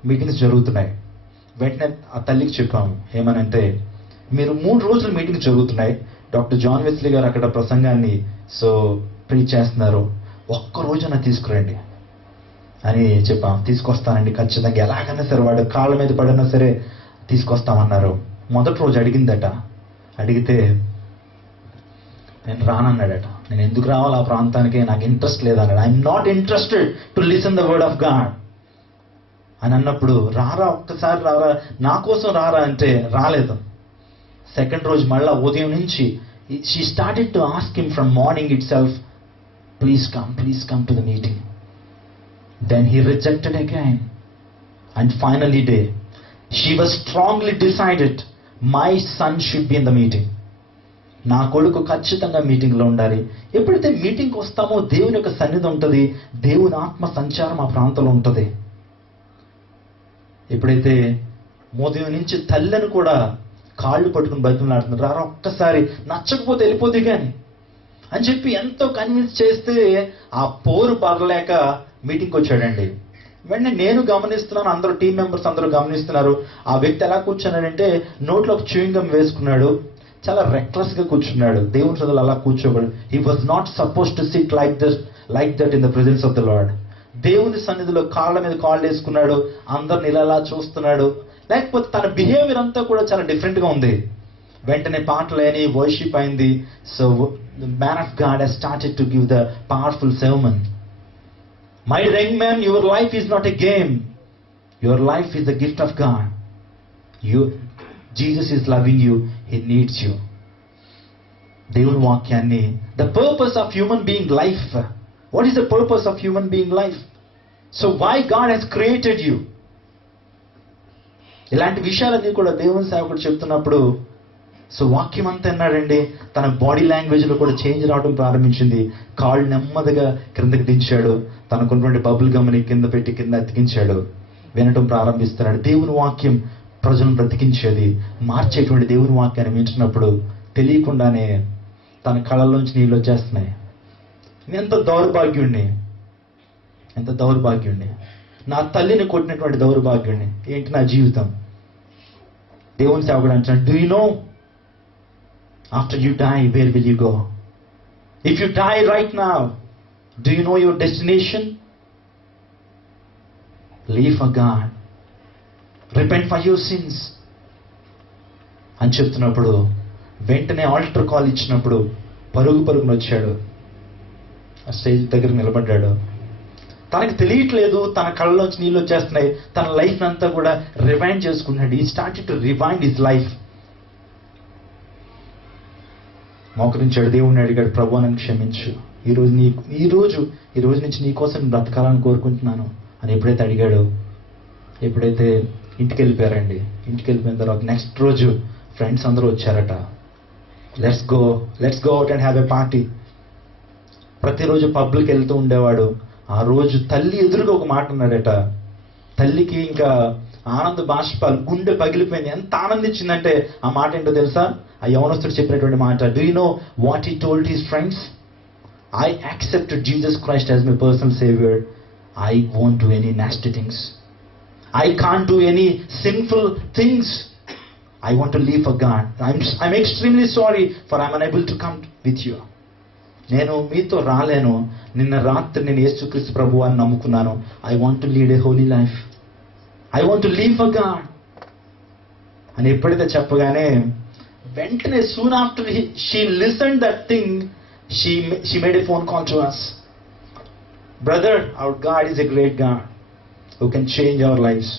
మీటింగ్స్ జరుగుతున్నాయి. వెంటనే ఆ తల్లికి చెప్పాము, ఏమనంటే, మీరు 3 రోజులు మీటింగ్స్ జరుగుతున్నాయి, డాక్టర్ జాన్ వెస్లీ గారు అక్కడ ప్రసంగాన్ని ప్రీచ్ చేస్తున్నారు, ఒక్కరోజున తీసుకురండి అని చెప్పాం. తీసుకొస్తానండి ఖచ్చితంగా, ఎలాగైనా సరే వాడు కాళ్ళ మీద పడినా సరే తీసుకొస్తామన్నారు. మొదటి రోజు అడిగిందట. అడిగితే నేను రానన్నాడట. నేను ఎందుకు రావాలి ఆ ప్రాంతానికి, నాకు ఇంట్రెస్ట్ లేదన్నాడు. I'm not interested to listen the word of God అని అన్నప్పుడు, రారా ఒక్కసారి రారా, నా కోసం రారా అంటే రాలేదు. సెకండ్ రోజు మళ్ళా ఉదయం నుంచి she started to ask him from morning itself, please come to the meeting. Then he rejected again and finally day she was strongly decided, my son should be in the meeting. నా కొడుకు ఖచ్చితంగా మీటింగ్లో ఉండాలి. ఎప్పుడైతే మీటింగ్కి వస్తామో దేవుని యొక్క సన్నిధి ఉంటుంది, దేవుని ఆత్మ సంచారం ఆ ప్రాంతంలో ఉంటుంది. ఎప్పుడైతే ఉదయం నుంచి తల్లిని కూడా కాళ్ళు పట్టుకుని బతిమలాడుతున్నారు, రారా ఒక్కసారి, నచ్చకపోతే వెళ్ళిపోతే కానీ అని చెప్పి ఎంతో కన్విన్స్ చేస్తే ఆ పోరు పడలేక మీటింగ్కి వచ్చాడండి. వెంటనే నేను గమనిస్తున్నాను, అందరూ టీం మెంబర్స్ అందరూ గమనిస్తున్నారు. ఆ వ్యక్తి ఎలా కూర్చున్నాడంటే, నోట్లో ఒక చూయింగ్ గమ్ వేసుకున్నాడు, చాలా రెక్లెస్ గా కూర్చున్నాడు. దేవుని సన్నిధిలో అలా కూర్చోబడు. He was not suppose to sit like that in the presence of the lord. దేవుని సన్నిధిలో కాళ్ళ మీద కాళ్ళు వేసుకున్నాడు, అందరిని ఇలా చూస్తున్నాడు. లేకపోతే తన బిహేవియర్ అంతా కూడా చాలా డిఫరెంట్ గా ఉంది. వెంటనే పాటలు అయినాయి, వర్షిప్ అయింది. So the man of God has started to give the powerful sermon. My young man, your life is not a game. Your life is the gift of God. Jesus is loving you, he needs you. దేవుని వాక్యాన్ని, the purpose of human being life. What is the purpose of human being life? So why God has created you? ఇలాంటి విషయాలన్నీ కూడా దేవుని సేవకుడు చెప్తున్నప్పుడు, సో వాక్యం అంతా అన్నాడండి. తన బాడీ లాంగ్వేజ్ లో కూడా చేంజ్ రావడం ప్రారంభించింది. కాళ్ళు నెమ్మదిగా క్రిందకి దించాడు. తనకున్నటువంటి బబుల్ గమ్ని కింద పెట్టి కింద అతికించాడు. వినటం ప్రారంభిస్తున్నాడు. దేవుని వాక్యం ప్రజలను బ్రతికించేది, మార్చేటువంటి దేవుని వాక్యాన్ని వింటున్నప్పుడు తెలియకుండానే తన కళ్ళల్లోంచి నీళ్ళు వచ్చేస్తున్నాయి. ఎంత దౌర్భాగ్యుణ్ణి, ఎంత దౌర్భాగ్యుణ్ణి. నా తల్లిని కొట్టినటువంటి దౌర్భాగ్యుణ్ణి. ఏంటి నా జీవితం? దేవుని సేవకుడు అంటున్నాడు, do you no after you die where will you go? If you die right now, do you know your destination? Live for God. Repent for your sins. అని చెప్తున్నప్పుడు వెంటనే ఆల్టర్ కాల్ ఇచ్చినప్పుడు పరుగున వచ్చాడు. ఆ స్టేజ్ దగ్గర నిలబడ్డాడు. తనకు తెలియట్లేదు, తన కళ్ళలోంచి నీళ్ళు వచ్చేస్తున్నాయి. తన లైఫ్ అంతా కూడా రివైండ్ చేసుకున్నాడు. He started to rewind his life. మోకరించాడు, దేవుణ్ణి అడిగాడు, ప్రభు నన్ను క్షమించు, ఈ రోజు నుంచి నీ కోసం బ్రతకాలని కోరుకుంటున్నాను అని ఎప్పుడైతే అడిగాడో, ఎప్పుడైతే ఇంటికి వెళ్ళిపోయారండి. ఇంటికి వెళ్ళిపోయిన తర్వాత నెక్స్ట్ రోజు ఫ్రెండ్స్ అందరూ వచ్చారట. Let's go out and have a party. ప్రతిరోజు పబ్లిక్ వెళ్తూ ఉండేవాడు. ఆ రోజు తల్లి ఎదురుగా ఒక మాట అన్నాడట. తల్లికి ఇంకా ఆనంద బాష్పాలు, గుండె పగిలిపోయింది. ఎంత ఆనందించిందంటే ఆ మాట ఏంటో తెలుసా? ఆ యవనస్తుడు చెప్పినటువంటి మాట. Do you know what he told his friends? I accepted Jesus Christ as my personal saviour. I won't do any nasty things. I can't do any sinful things. I want to live for God. I'm extremely sorry for I'm unable to come with you. నేను మీతో రాలేను. నిన్న రాత్రి నేను యేసుక్రీస్తు ప్రభువు అని నమ్ముకున్నాను. I want to lead a holy life. I want to live for God అని ఎప్పుడైతే చెప్పగానే వెంటనే soon after she listen that thing, she made a phone call to us. Brother, our God is a great God who can change our lives.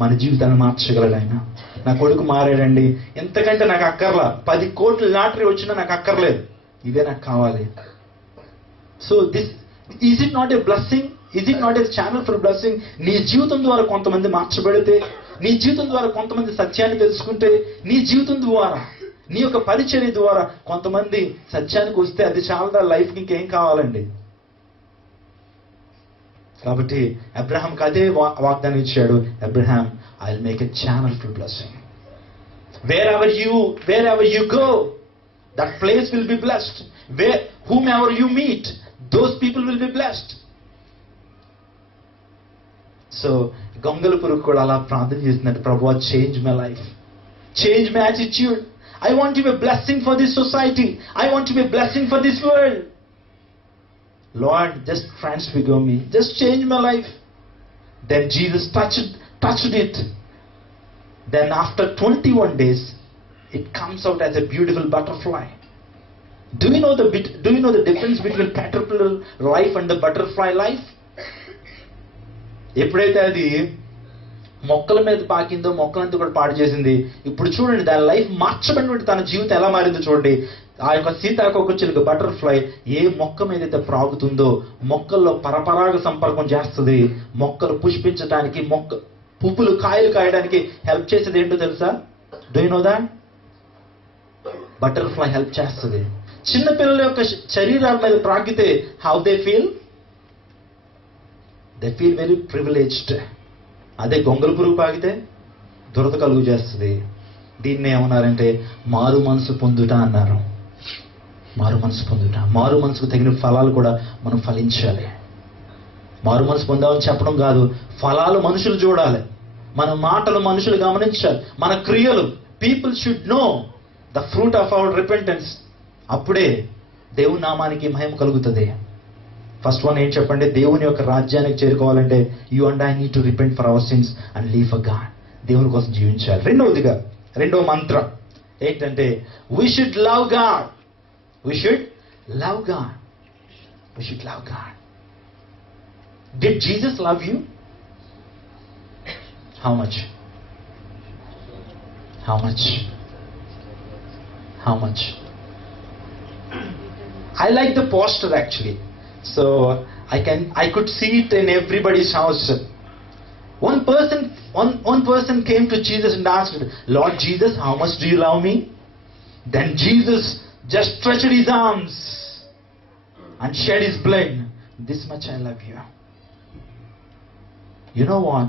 మన జీవితాన్ని మార్చగలడు ఆయన. నా కొడుకు మారాడండి, ఎంతకంటే నాకు అక్కర్లా. 10 కోట్ల లాటరీ వచ్చినా నాకు అక్కర్లేదు, ఇదే నాకు కావాలి. So this is it not a blessing? Is it not a channel for blessing? నీ జీవితం ద్వారా కొంతమంది మార్చబడితే, నీ జీవితం ద్వారా కొంతమంది సత్యాన్ని తెలుసుకుంటే, నీ జీవితం ద్వారా, నీ యొక్క పరిచర్య ద్వారా కొంతమంది సత్యానికి వస్తే అది చాలా లైఫ్కి ఇంకేం కావాలండి. కాబట్టి అబ్రహాంకి అదే వాగ్దానం ఇచ్చాడు. Abraham, I will make a channel for blessing. wherever you go, that place will be blessed. Whomever you meet, those people will be blessed. So గొంగళపురకు కూడా అలా ప్రార్థన చేస్తున్నట్టు, ప్రభువా, change my life, change my attitude. I want to be a blessing for this society. I want to be a blessing for this world. Lord, just transfigure me. Just change my life. Then Jesus touched it. Then after 21 days, it comes out as a beautiful butterfly. Do you know the difference between caterpillar life and the butterfly life? ఎప్పుడైతే అది మొక్కల మీద పాకిందో, మొక్కలంతా కూడా పాడు చేసింది. ఇప్పుడు చూడండి, దాని లైఫ్ మార్చబడినట్టు తన జీవితం ఎలా మారిందో చూడండి. ఆ యొక్క సీతాకోకచిలుక బటర్ఫ్లై ఏ మొక్క మీద అయితే ప్రాగుతుందో, మొక్కల్లో పరపరాగ సంపర్కం చేస్తుంది. మొక్కలు పుష్పించడానికి, పువ్వులు కాయలు కాయడానికి హెల్ప్ చేసేది ఏంటో తెలుసా? Do you know that? Butterfly help చేస్తుంది. చిన్నపిల్లల యొక్క శరీరాల మీద ప్రాగితే how they feel? They feel very privileged. అదే గొంగళ పురుగు పాగితే దురద కలుగు చేస్తుంది. దీన్ని ఏమన్నారంటే మారు మనసు పొందుట అన్నారు. మారు మనసు పొందుట, మారు మనసుకు తగిన ఫలాలు కూడా మనం ఫలించాలి. మారు మనసు పొందామని చెప్పడం కాదు, ఫలాలు మనుషులు చూడాలి. మన మాటలు మనుషులు గమనించాలి. మన క్రియలు, people should know the fruit of our repentance. అప్పుడే దేవుని నామానికి మహిమ కలుగుతుంది. ఫస్ట్ వన్ ఏం చెప్పండి? దేవుని యొక్క రాజ్యానికి చేరుకోవాలంటే you and I need to repent for our sins and live for God. దేవుని కోసం జీవించాలి. రెండవ మంత్రం ఏంటంటే we should love God. We should love God. We should love God. Did Jesus love you? How much? How much? How much? I like the poster actually. So I could see it in everybody's house. One person came to Jesus and asked, Lord Jesus, how much do you love me? Then Jesus just stretched his arms and shed his blood. This much I love you. You know what?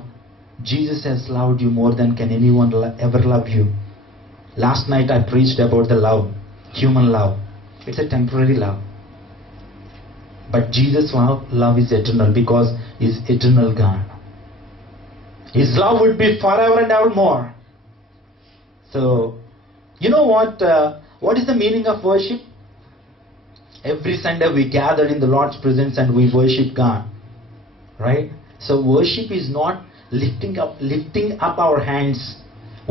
Jesus has loved you more than can anyone ever love you. Last night I preached about the love, human love. It's a temporary love. But Jesus' love is eternal because He is eternal God. His love would be forever and evermore. So, you know what is the meaning of worship? Every Sunday we gather in the Lord's presence and we worship God. Right? So worship is not lifting up our hands.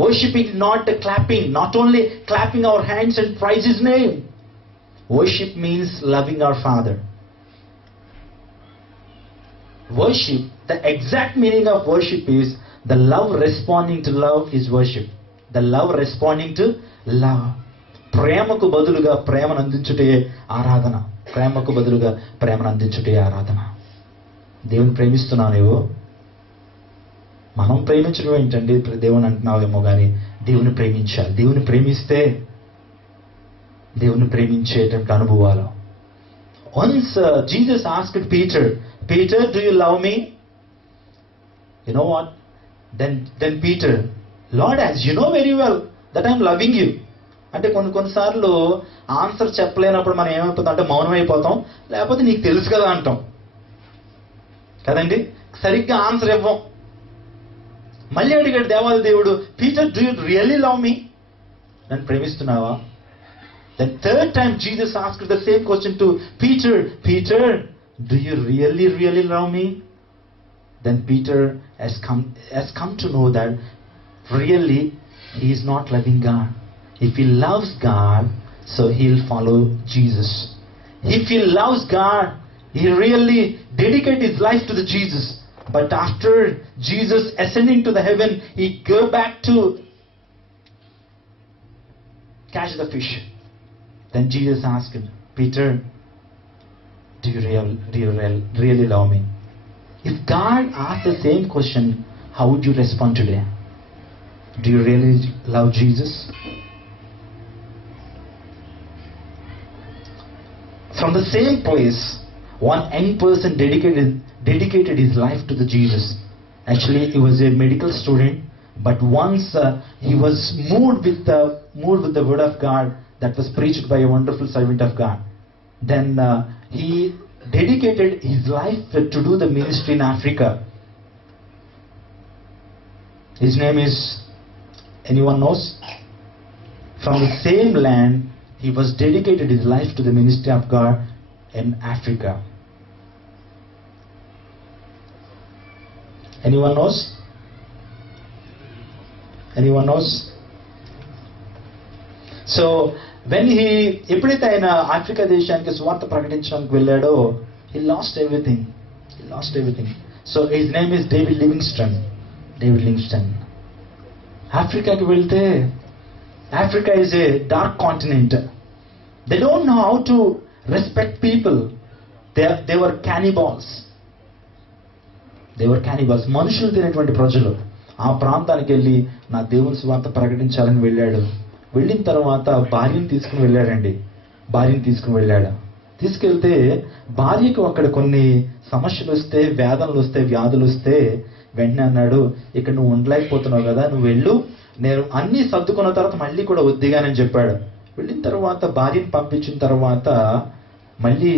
Worship is not clapping, not only clapping our hands and praise His name. Worship means loving our Father. Worship, the exact meaning of worship is the love responding to love is worship. The love responding to love. ప్రేమకు బదులుగా ప్రేమను అందించుటే ఆరాధన. ప్రేమకు బదులుగా ప్రేమను అందించుటే ఆరాధన. దేవుని ప్రేమిస్తున్నావు నువ్వు? మనం ప్రేమించడం ఏంటండి? దేవుని అంటున్నావేమో కానీ దేవుని ప్రేమించాలి. దేవుని ప్రేమిస్తే దేవుని ప్రేమించేటువంటి అనుభవాలు. Once Jesus asked Peter, Peter, do you love me? You know what? Then Peter, Lord, as you know very well that I am loving you. అంటే కొన్నిసార్లు ఆన్సర్ చెప్పలేనప్పుడు మనం ఏమైపోతాం అంటే మౌనం అయిపోతాం, లేకపోతే నీకు తెలుసు కదా అంటాం కదండి. సరిగ్గా ఆన్సర్ ఇవ్వం. మళ్ళీ అడిగాడు దేవాది దేవుడు, Peter, do you really love మీ? నన్ను ప్రేమిస్తున్నావా? The third time Jesus asked the same question to Peter, Peter, do you really love me? Then Peter has come to know that really he is not loving God. If he loves God, so he'll follow Jesus. If he loves God, he really dedicate his life to the Jesus. But after Jesus ascending to the heaven, he go back to catch the fish. Then Jesus asked him, Peter, do you really love me? If God asked the same question, how would you respond today? Do you really love Jesus? From the same place, one young person dedicated his life to the Jesus. Actually, he was a medical student, but once he was moved with the word of God that was preached by a wonderful servant of God. Then he dedicated his life to do the ministry in Africa. His name is, anyone knows? From the same land, he was dedicated his life to the ministry of God in Africa. Anyone knows? Anyone knows? So when ఎప్పుడైతే ఆయన ఆఫ్రికా దేశానికి స్వార్థ ప్రకటించడానికి వెళ్ళాడో, he lost everything. So his name is David Livingstone. ఆఫ్రికాకి వెళ్తే, Africa is a dark continent. They don't know how to respect people. They were cannibals. మనుషులు తినేటువంటి ప్రజలు. ఆ ప్రాంతానికి వెళ్ళి నా దేవుని సువార్త ప్రకటించాలని వెళ్ళాడు. వెళ్ళిన తర్వాత భార్యను తీసుకుని వెళ్ళాడు. తీసుకెళ్తే భార్యకు అక్కడ కొన్ని సమస్యలు వస్తే, వేదనలు వస్తే, వ్యాధులు వస్తే వెంటనే అన్నాడు, ఇక్కడ నువ్వు ఉండలేకపోతున్నావు కదా, నువ్వు వెళ్ళు, నేను అన్ని సర్దుకున్న తర్వాత మళ్ళీ కూడా వద్దిగానని చెప్పాడు. వెళ్ళిన తర్వాత భార్యను పంపించిన తర్వాత మళ్ళీ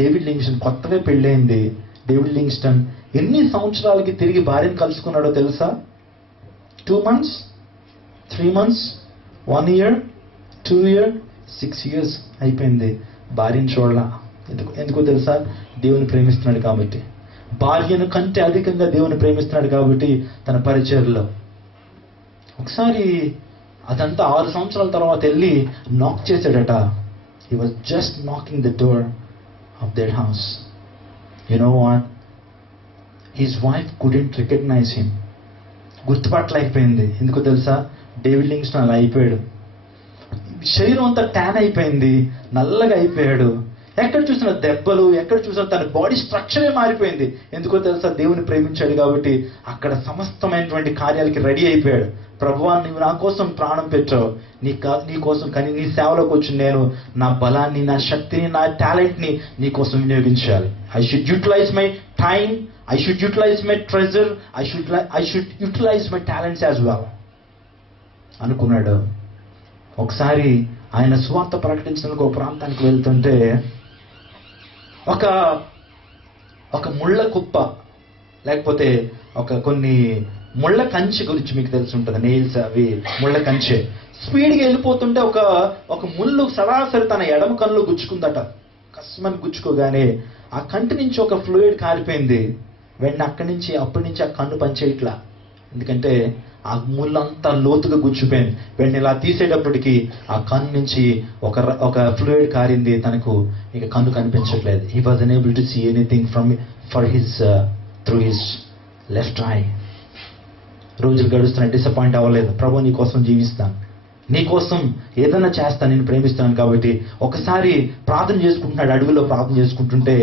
డేవిడ్ లివింగ్స్టన్, కొత్తగా పెళ్ళైంది డేవిడ్ లివింగ్స్టన్, ఎన్ని సంవత్సరాలకి తిరిగి భార్యను కలుసుకున్నాడో తెలుసా? 2 months, 3 months, 1 year, 2 years 6 years అయిపోయింది, భార్యను చూడాల. ఎందుకో తెలుసా? దేవుని ప్రేమిస్తున్నాడు కాబట్టి. భార్యను కంటే అధికంగా దేవుని ప్రేమిస్తున్నాడు కాబట్టి తన పరిచర్లో. ఒకసారి అదంతా 6 సంవత్సరాల తర్వాత వెళ్ళి నాక్ చేశాడట. He was just knocking the door of that house. You know what, his wife couldn't recognize him. గుర్తుపట్టలేకపోయింది. ఎందుకో తెలుసా? డేవిడ్ లింగ్స్టన్ అలా అయిపోయాడు. శరీరం అంతా ట్యాన్ అయిపోయింది, నల్లగా అయిపోయాడు. ఎక్కడ చూసిన దెబ్బలు, ఎక్కడ చూసిన తన బాడీ స్ట్రక్చరే మారిపోయింది. ఎందుకో తెలుసా? దేవుని ప్రేమించాడు కాబట్టి అక్కడ సమస్తమైనటువంటి కార్యాలకి రెడీ అయిపోయాడు. ప్రభువా, నువ్వు నా కోసం ప్రాణం పెట్టావు, నీ కోసం కానీ నీ సేవలోకి వచ్చి నేను నా బలాన్ని, నా శక్తిని, నా టాలెంట్ని నీ కోసం వినియోగించాలి. I should utilize my time, I should utilize my treasure, I should utilize my talents as well అనుకున్నాడు. ఒకసారి ఆయన సువార్త ప్రకటించడానికి ఒక ప్రాంతానికి వెళ్తుంటే ఒక ముళ్ళ కుప్ప, లేకపోతే కొన్ని ముళ్ళ కంచె గురించి మీకు తెలిసి ఉంటుంది. నెయిల్స్ అవి ముళ్ళ కంచె. స్పీడ్గా వెళ్ళిపోతుంటే ఒక ముళ్ళు సరాసరి తన ఎడమ కన్నులో గుచ్చుకుందట. కస్మని గుచ్చుకోగానే ఆ కంటి నుంచి ఒక ఫ్లూయిడ్ కారిపోయింది. వెంటనే అప్పటి నుంచి ఆ కన్ను పనిచేయట్లా. ఎందుకంటే ఆ ముళ్ళంతా లోతుగా గుచ్చిపోయింది. వెంటనే ఇలా తీసేటప్పటికి ఆ కన్ను నుంచి ఒక ఫ్లూయిడ్ కారింది. తనకు ఇక కన్ను కనిపించట్లేదు. He was unable to see anything through his left eye. రోజులు గడుస్తున్నాయి, డిసప్పాయింట్ అవ్వలేదు. ప్రభు, నీ కోసం జీవిస్తాను, నీ కోసం ఏదైనా చేస్తాను, నేను ప్రేమిస్తాను కాబట్టి ఒకసారి ప్రార్థన చేసుకుంటున్నాడు. అడవిలో ప్రార్థన చేసుకుంటుంటే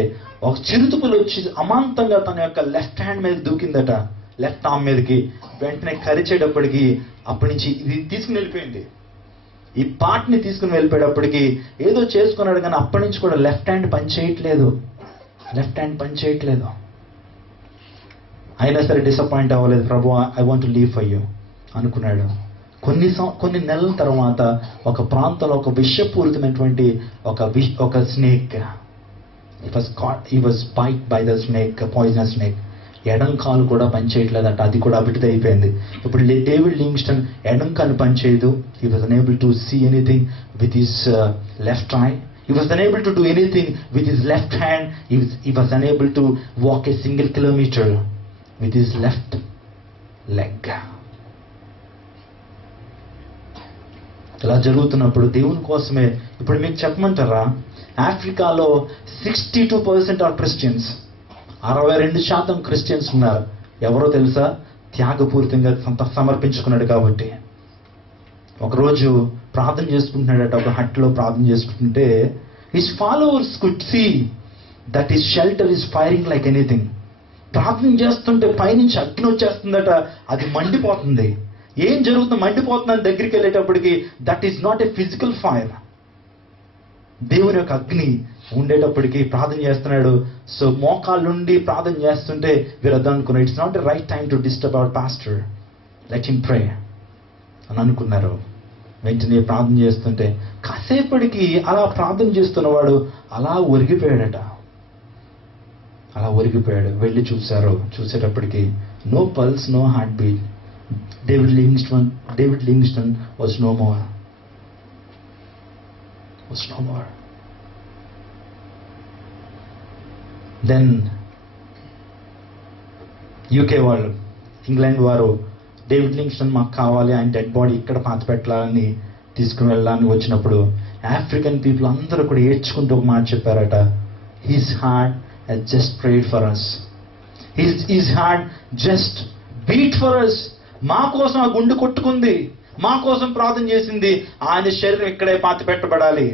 ఒక చిరుతుపులు వచ్చి అమాంతంగా తన యొక్క లెఫ్ట్ హ్యాండ్ మీద దూకిందట, లెఫ్ట్ ఆర్మ్ మీదకి. వెంటనే కరిచేటప్పటికి అప్పటి నుంచి ఇది తీసుకుని వెళ్ళిపోయింది. ఈ పార్ట్ని తీసుకుని వెళ్ళిపోయేటప్పటికి ఏదో చేసుకున్నాడు, కానీ అప్పటి నుంచి కూడా లెఫ్ట్ హ్యాండ్ పనిచేయట్లేదు. అయినా సరే డిసప్పాయింట్ అవ్వలేదు. ప్రభు, I want to live for you అనుకున్నాడు. కొన్ని నెలల తర్వాత ఒక ప్రాంతంలో ఒక విషపూరితమైనటువంటి ఒక snake, he was bite by the snake, poisonous snake. ఎడం కాలు కూడా పనిచేయట్లేదట, అది కూడా అభివృద్ధి అయిపోయింది. ఇప్పుడు డేవిడ్ లింగ్స్టన్ ఎడం కాలు పనిచేయదు. he was unable to see anything with his left eye. He was unable to do anything with his left hand. He was unable to walk a single kilometer with his left leg. ఇలా జరుగుతున్నప్పుడు దేవుని కోసమే. ఇప్పుడు మీకు చెప్పమంటారా, ఆఫ్రికాలో 62% are Christians, 62% క్రిస్టియన్స్ ఉన్నారు. ఎవరో తెలుసా? త్యాగపూరితంగా సమర్పించుకున్నాడు కాబట్టి. ఒకరోజు ప్రార్థన చేసుకుంటున్నాడట, ఒక హట్లో ప్రార్థన చేసుకుంటుంటే his followers could see that his shelter is firing like anything. ప్రార్థన చేస్తుంటే పైనుంచి అగ్ని వచ్చేస్తుందట, అది మండిపోతుంది. ఏం జరుగుతుంది? మండిపోతుందని దగ్గరికి వెళ్ళేటప్పటికి that is not a physical fire, దేవుని యొక్క అగ్ని ఉండేటప్పటికి ప్రార్థన చేస్తున్నాడు. సో మోకాళ్ళ నుండి ప్రార్థన చేస్తుంటే వీరద్దు అనుకున్నారు, it's not a right time to disturb our pastor, let him pray అని అనుకున్నారు. వెంటనే ప్రార్థన చేస్తుంటే కాసేపటికి అలా ప్రార్థన చేస్తున్నవాడు అలా ఒరిగిపోయాడట. వెళ్ళి చూసేటప్పటికి no pulse, no heart beat. David Livingstone was no more. Then UK వాళ్ళు, ఇంగ్లాండ్ వారు, డేవిడ్ లింగ్స్టన్ మాకు కావాలి, ఆయన డెడ్ బాడీ ఇక్కడ పాతి పెట్టాలని తీసుకుని వెళ్ళాలని వచ్చినప్పుడు ఆఫ్రికన్ పీపుల్ అందరూ కూడా ఏడ్చుకుంటూ ఒక మాట చెప్పారట, his heart has just prayed for us. His heart just beat for us. మా కోసం ఆ గుండె కొట్టుకుంది, మా కోసం ప్రార్థన చేసింది. ఆయన శరీరం ఇక్కడే పాతి పెట్టబడాలి.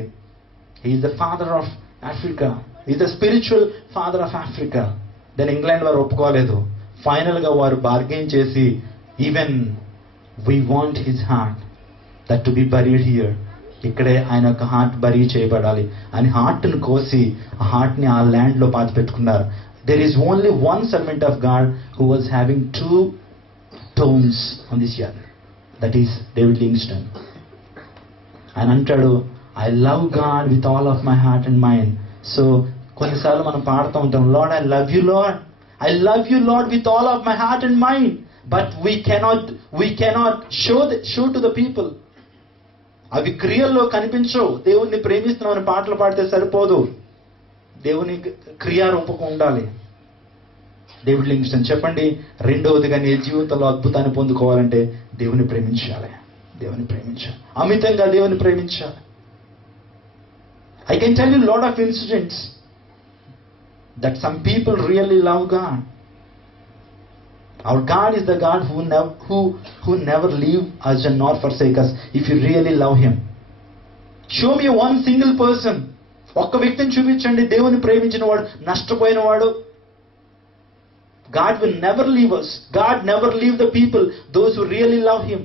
He is the father of Africa. He is the spiritual father of Africa. Then England వారు ఒప్పుకోలేదు. ఫైనల్ గా వారు బార్గెన్ చేసి, even we want his heart that to be buried here. ఇక్కడే ఆయన యొక్క హార్ట్ బరీ చేయబడాలి అని హార్ట్ను కోసి ఆ హార్ట్ని ఆ ల్యాండ్లో పాతి పెట్టుకున్నారు. There is only one servant of God who was having 2 tombs on this earth. That is David Livingstone. ఆయన అంటాడు, I love God with all of my heart and mind. So కొన్నిసార్లు మనం పాడుతూ ఉంటాం, lord I love you lord, I love you lord with all of my heart and mind. But we cannot show to the people. అవి క్రియల్లో కనిపించవు. దేవుణ్ణి ప్రేమిస్తున్నామని పాటలు పాడితే సరిపోదు, దేవుని క్రియారూపకం ఉండాలి. డేవిడ్ లివింగ్స్టన్ చెప్పండి, రెండవదిగా నీ జీవితంలో అద్భుతాన్ని పొందుకోవాలంటే దేవుని ప్రేమించాలి. దేవుని ప్రేమించాలి, అమితంగా దేవుని ప్రేమించాలి. I can tell you a lot of incidents that some people really love God. Our God is the God who never leave us and nor forsake us if you really love Him. Show me one single person. ఒక్క వ్యక్తిని చూపించండి దేవుని ప్రేమించిన వాడు, నష్టపోయిన వాడు. God will never leave us. God never leave the people, those who really love Him.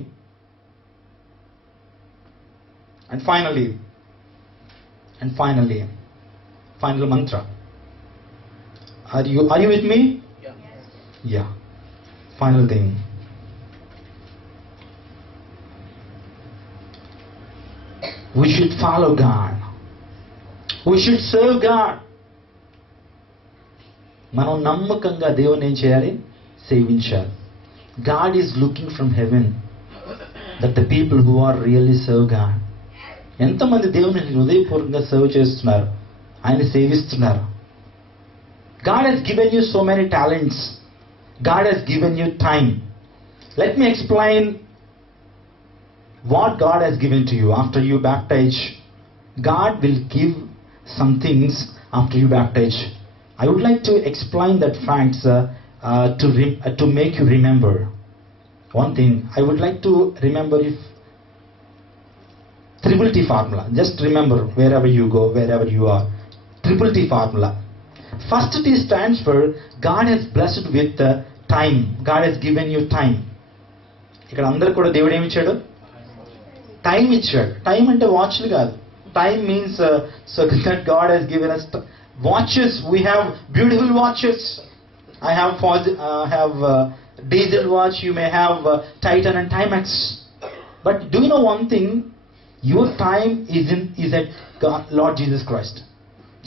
And finally, final mantra. Are you with me? Yeah. Final thing. We should follow God. We should serve God. మనం నమ్మకంగా దేవుని ఏం చేయాలి? సేవించాలి. God is looking from heaven that the people who are really serve God. ఎంతమంది దేవుని హృదయపూర్వకంగా సర్వ్ చేస్తున్నారు, ఆయన సేవిస్తున్నారు? God has given you so many talents. God has given you time. Let me explain what God has given to you after you baptize. God will give some things after you baptize. I would like to explain that facts to make you remember. One thing, I would like to remember if Triple T formula. Just remember wherever you go, wherever you are. Triple T formula. First T stands for God has blessed with time. God has given you time. ఇక్కడ అందరికి కూడా దేవుడు ఏమి ఇచ్చాడు? టైం ఇచ్చాడు. టైం అంటే వాచ్లు కాదు. Time means so that God has given us watches. We have beautiful watches. I have diesel watch. You may have Titan and Timex. But do you know one thing? Your time is at God, Lord Jesus Christ.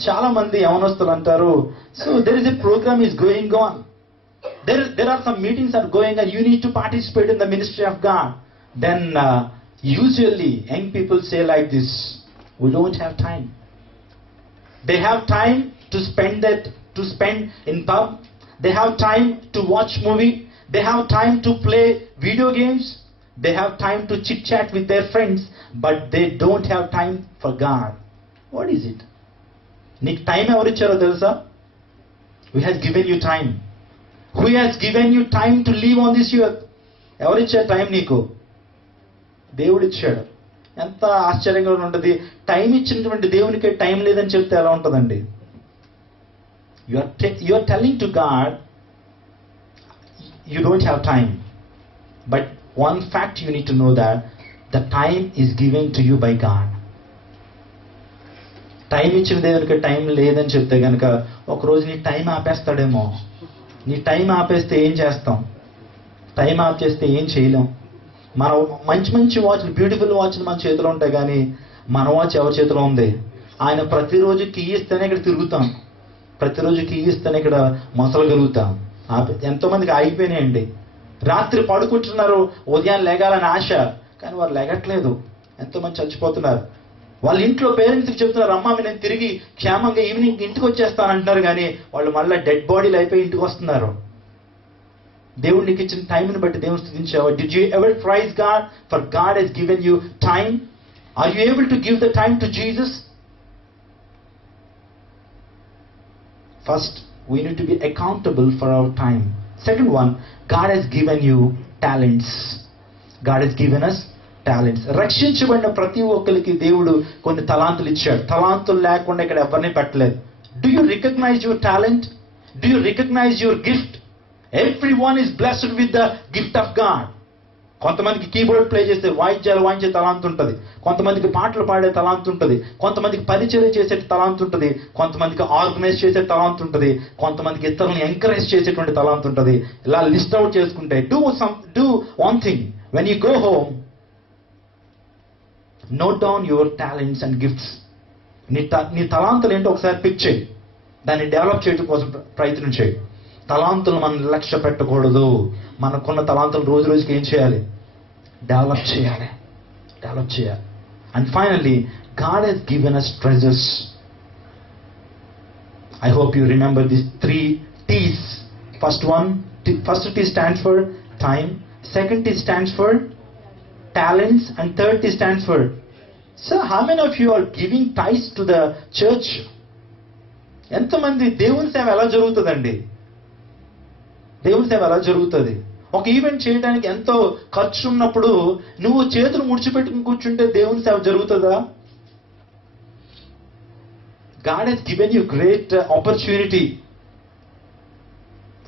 చాలా మంది యవనస్తులు అంటారు, so there is a program is going on. There are some meetings are going and you need to participate in the ministry of God. Then usually young people say like this, we don't have time. They have time to spend in pub. They have time to watch movie. They have time to play video games. They have time to chit chat with their friends, but they don't have time for God. What is it? నీకు టైం ఎవరు ఇచ్చారో తెలుసా? Who has given you time? Who has given you time to live on this earth? ఎవరు ఇచ్చారు టైం నీకు? దేవుడు ఇచ్చాడు. ఎంత ఆశ్చర్యంగా ఉంటుంది. టైం ఇచ్చినటువంటి దేవునికి టైం లేదని చెప్తే ఎలా ఉంటుందండి? You are telling to God you don't have time, but one fact you need to know that the time is given to you by God. Time ఇచ్చిన దేవునికి టైం లేదని చెప్తే కనుక ఒకరోజు నీ టైం ఆపేస్తాడేమో. నీ టైం ఆపేస్తే ఏం చేస్తాం? టైం ఆఫ్ చేస్తే ఏం చేయలేం. మనం మంచి వాచ్లు, బ్యూటిఫుల్ వాచ్లు మన చేతిలో ఉంటాయి, కానీ మన వాచ్ ఎవరి చేతిలో ఉంది? ఆయన ప్రతిరోజు కీ ఇస్తేనే ఇక్కడ తిరుగుతాం, ప్రతిరోజు కీ ఇస్తేనే ఇక్కడ మొసలగలుగుతాం. ఎంతోమందికి ఆగిపోయినాయండి. రాత్రి పడుకుంటున్నారు, ఉదయం లేగాలని ఆశ, కానీ వారు లేగట్లేదు. ఎంతోమంది చచ్చిపోతున్నారు. వాళ్ళ ఇంట్లో పేరెంట్స్కి చెప్తున్నారు, అమ్మ నేను తిరిగి క్షేమంగా ఈవినింగ్ ఇంటికి వచ్చేస్తానంటున్నారు, కానీ వాళ్ళు మళ్ళీ డెడ్ బాడీలు అయిపోయి ఇంటికి వస్తున్నారు. దేవుడు నీకు ఇచ్చిన టైంని బట్టి దేవుని స్తుతించావా? Did you ever praise God for God Hess given you time? Are you able to give the time to Jesus? First, we need to be accountable for our time. Second one, God has given you talents. God has given us talents. రక్షించబడిన ప్రతి ఒక్కరికి దేవుడు కొన్ని తలాంతులు ఇచ్చాడు. తలాంతులు లేకుండా ఇక్కడ ఎవరిని పెట్టలేదు. Do you recognize your talent? Do you recognize your gift? Everyone is blessed with the gift of God. కొంతమందికి కీబోర్డ్ ప్లే చేసే వాయిద్యాలు వాయించే తలాంతు ఉంటుంది, కొంతమందికి పాటలు పాడే తలాంతు ఉంటుంది, కొంతమందికి పరిచయం చేసే తలాంతు ఉంటుంది, కొంతమందికి ఆర్గనైజ్ చేసే తలాంతు ఉంటుంది, కొంతమందికి ఇతరులను ఎంకరేజ్ చేసేటువంటి తలాంతు ఉంటుంది. ఇలా లిస్ట్ అవుట్ చేసుకుంటే do one thing. When you go home, note down your talents and gifts. నీ తలాంతులు ఏంటో ఒకసారి పిక్ చేయి, దాన్ని డెవలప్ చేయడం కోసం ప్రయత్నం చేయి. తలాంతులు మనం లక్ష్య పెట్టకూడదు. మనకున్న తలాంతులు రోజు రోజుకి ఏం చేయాలి? డెవలప్ చేయాలి. And finally, God has given us treasures. I hope you remember these 3 T's. First T stands for time, second T stands for talents, and third T stands for. So how many of you are giving tithes to the church? ఎంతమంది దేవుని సేవ ఎలా జరుగుతుందండి? దేవుని సేవ ఎలా జరుగుతుంది? ఒక ఈవెంట్ చేయడానికి ఎంతో ఖర్చు ఉన్నప్పుడు నువ్వు చేతులు ముడిచిపెట్టుకుని కూర్చుంటే దేవుని సేవ జరుగుతుందా? God has given you great opportunity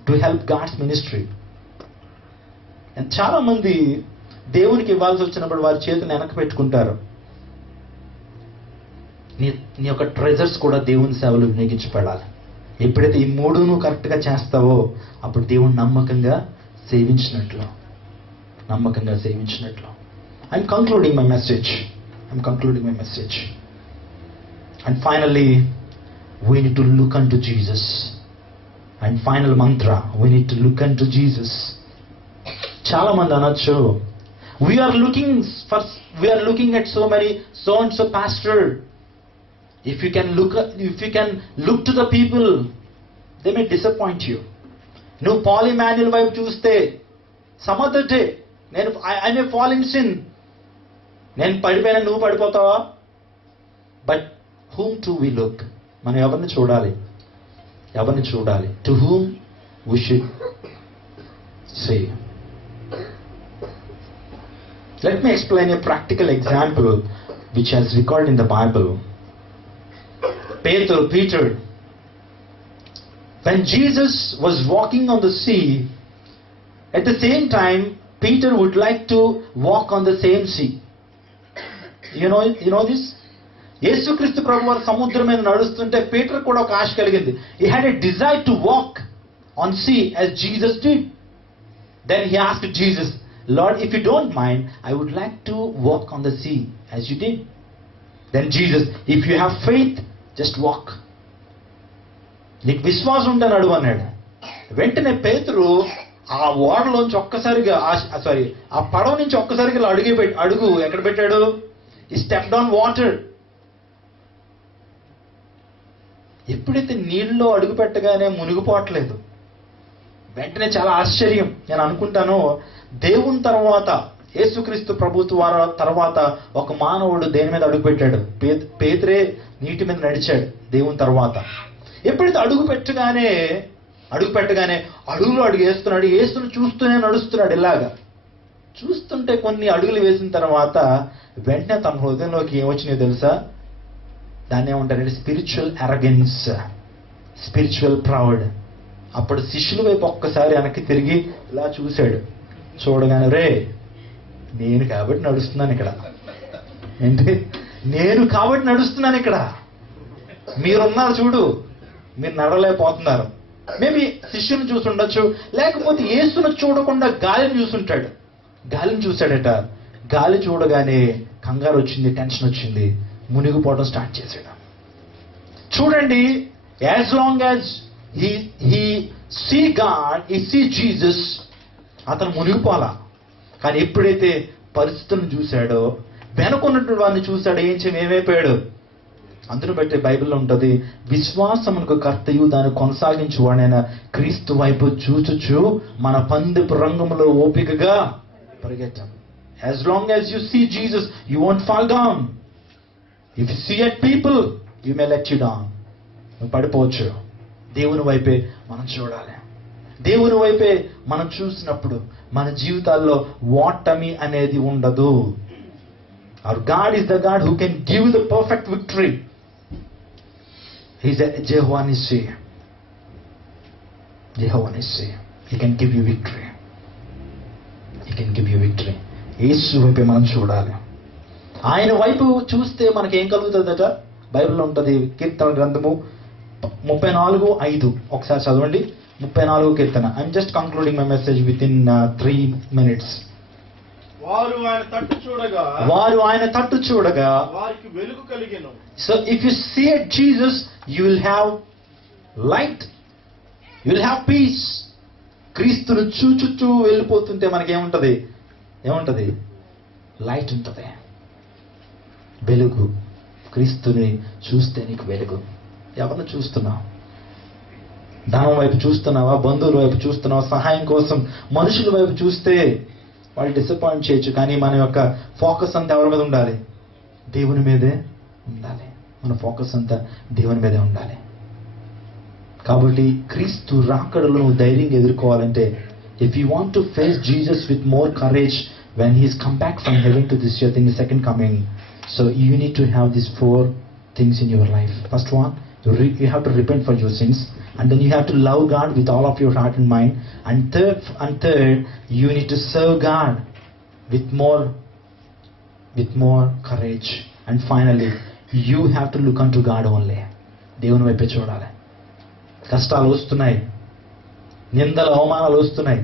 to help God's ministry. And చాలా మంది దేవునికి ఇవ్వాల్సి వచ్చినప్పుడు వారి చేతులు వెనక్కి పెట్టుకుంటారు. నీ యొక్క ట్రెజర్స్ కూడా దేవుని సేవలు వినియోగించబడాలి. ఎప్పుడైతే ఈ 3 నువ్వు కరెక్ట్గా చేస్తావో అప్పుడు దేవుని నమ్మకంగా సేవించినట్లు. I'm concluding my message. And finally, we need to look unto Jesus. And final mantra, we need to look unto Jesus. చాలా మంది అనొచ్చు, we are looking at so many so and so pastor. If you can look to the people, they may disappoint you. నువ్వు పాల్ ఇమాన్యుయల్ వైపు చూస్తే some other day I may fall in sin. నేను పడిపోయినా నువ్వు పడిపోతావా? But whom do we look? మనం ఎవరిని చూడాలి? To whom we should say. Let me explain a practical example which has recorded in the Bible. Peter, when Jesus was walking on the sea, at the same time Peter would like to walk on the same sea. You know this? యేసుక్రీస్తు ప్రభు వారు సముద్రం మీద నడుస్తుంటే పీటర్ కూడా ఒక ఆశ కలిగింది. He had a desire to walk on sea as Jesus did. Then he asked Jesus, Lord, if you don't mind, I would like to walk on the sea as you did. Then Jesus, if you have faith, just walk. నీకు విశ్వాసం ఉంటే నడువు అన్నాడు. వెంటనే పేతురు ఆ ఓడలోంచి ఒక్కసారిగా ఆ పడవ నుంచి ఒక్కసారిగా అడుగు ఎక్కడ పెట్టాడు? He stepped on water. ఎప్పుడైతే నీళ్ళలో అడుగు పెట్టగానే మునిగిపోవట్లేదు. వెంటనే చాలా ఆశ్చర్యం. నేను అనుకుంటాను, దేవుని తర్వాత యేసుక్రీస్తు ప్రభుత్వ తర్వాత ఒక మానవుడు దేని మీద అడుగు పెట్టాడు? పేతురే నీటి మీద నడిచాడు దేవుని తర్వాత. ఎప్పుడైతే అడుగు పెట్టగానే అడుగులో అడుగు వేస్తున్నాడు. యేసును చూస్తూనే నడుస్తున్నాడు. ఇలాగా చూస్తుంటే కొన్ని అడుగులు వేసిన తర్వాత వెంటనే తన హృదయంలోకి ఏమొచ్చినాయో తెలుసా? దాన్ని ఏమంటారంటే స్పిరిచువల్ అరగెన్స్, స్పిరిచువల్ ప్రౌడ్. అప్పుడు శిష్యుల వైపు ఒక్కసారి వెనక్కి తిరిగి ఇలా చూశాడు. చూడగానే, రే నేను కాబట్టి నడుస్తున్నాను ఇక్కడ. ఏంటి? నేను కాబట్టి నడుస్తున్నాను ఇక్కడ. మీరున్నారు చూడు, మీరు నడలేకపోతున్నారు. మేబీ శిష్యుని చూసి ఉండొచ్చు, లేకపోతే యేసును చూడకుండా గాలిని చూసుంటాడు. గాలిని చూశాడట. గాలి చూడగానే కంగారు వచ్చింది, టెన్షన్ వచ్చింది, మునిగిపోవడం స్టార్ట్ చేశాడు. చూడండి, as long as he see God, he see Jesus, అతను మునిగిపోలా. కానీ ఎప్పుడైతే పరిస్థితులను చూశాడో, వెనుకున్నటువంటి వాడిని చూశాడో, ఏమైపోయాడు? అందును బట్టి బైబిల్లో ఉంటుంది, విశ్వాసమునకు కర్తయు దాన్ని కొనసాగించువాడైన క్రీస్తు వైపు చూచుచు మన పందెపు రంగంలో ఓపికగా పరిగెత్తాం. As long as you see Jesus, you won't fall down. If you see at people, you may let you down. నువ్వు పడిపోవచ్చు. దేవుని వైపే మనం చూడాలి. దేవుని వైపే మనం చూసినప్పుడు మన జీవితాల్లో ఓటమి అనేది ఉండదు. Our God is the God who can give the perfect victory. He is a Jehovah Nissi. He can give you victory. యేసు వైపే మనం చూడాలి. ఆయన వైపు చూస్తే మనకేం కలుగుతుందట? బైబిల్లో ఉంటుంది, కీర్తన గ్రంథము 34:5. ఒకసారి చదవండి. 34 కీర్తన. I'm just concluding my message with in 3 minutes. వారు ఆయన తట్టు చూడగా వారికి వెలుగు కలిగెను. So if you see at Jesus, you will have light, you will have peace. క్రీస్తును చూచుచూ వెళ్ళిపోతుంటే మనకి ఏముంటది? లైట్ ఉంటుంది. వెలుగు. క్రీస్తుని చూస్తే నీకు వెలుగు. ఎవరిని చూస్తున్నావు? ధనం వైపు చూస్తున్నావా? బంధువుల వైపు చూస్తున్నావా? సహాయం కోసం మనుషుల వైపు చూస్తే వాళ్ళు డిసప్పాయింట్ చేయొచ్చు, కానీ మన యొక్క ఫోకస్ అంతా ఎవరి మీద ఉండాలి? దేవుని మీదే ఉండాలి. మన ఫోకస్ అంతా దేవుని మీదే ఉండాలి. కాబట్టి క్రీస్తు రాకడలో నువ్వు ధైర్యంగా ఎదుర్కోవాలంటే, if you want to face Jesus with more courage when he's come back from heaven to this earth in the second coming, so you need to have this 4 things in your life. First one, you have to repent for your sins, and then you have to love God with all of your heart and mind, and third you need to serve God with more courage, and finally you have to look unto God only. దేవుని వైపే చూడాలి. కష్టాలు వస్తున్నాయి, నిందలు అవమానాలు వస్తున్నాయి,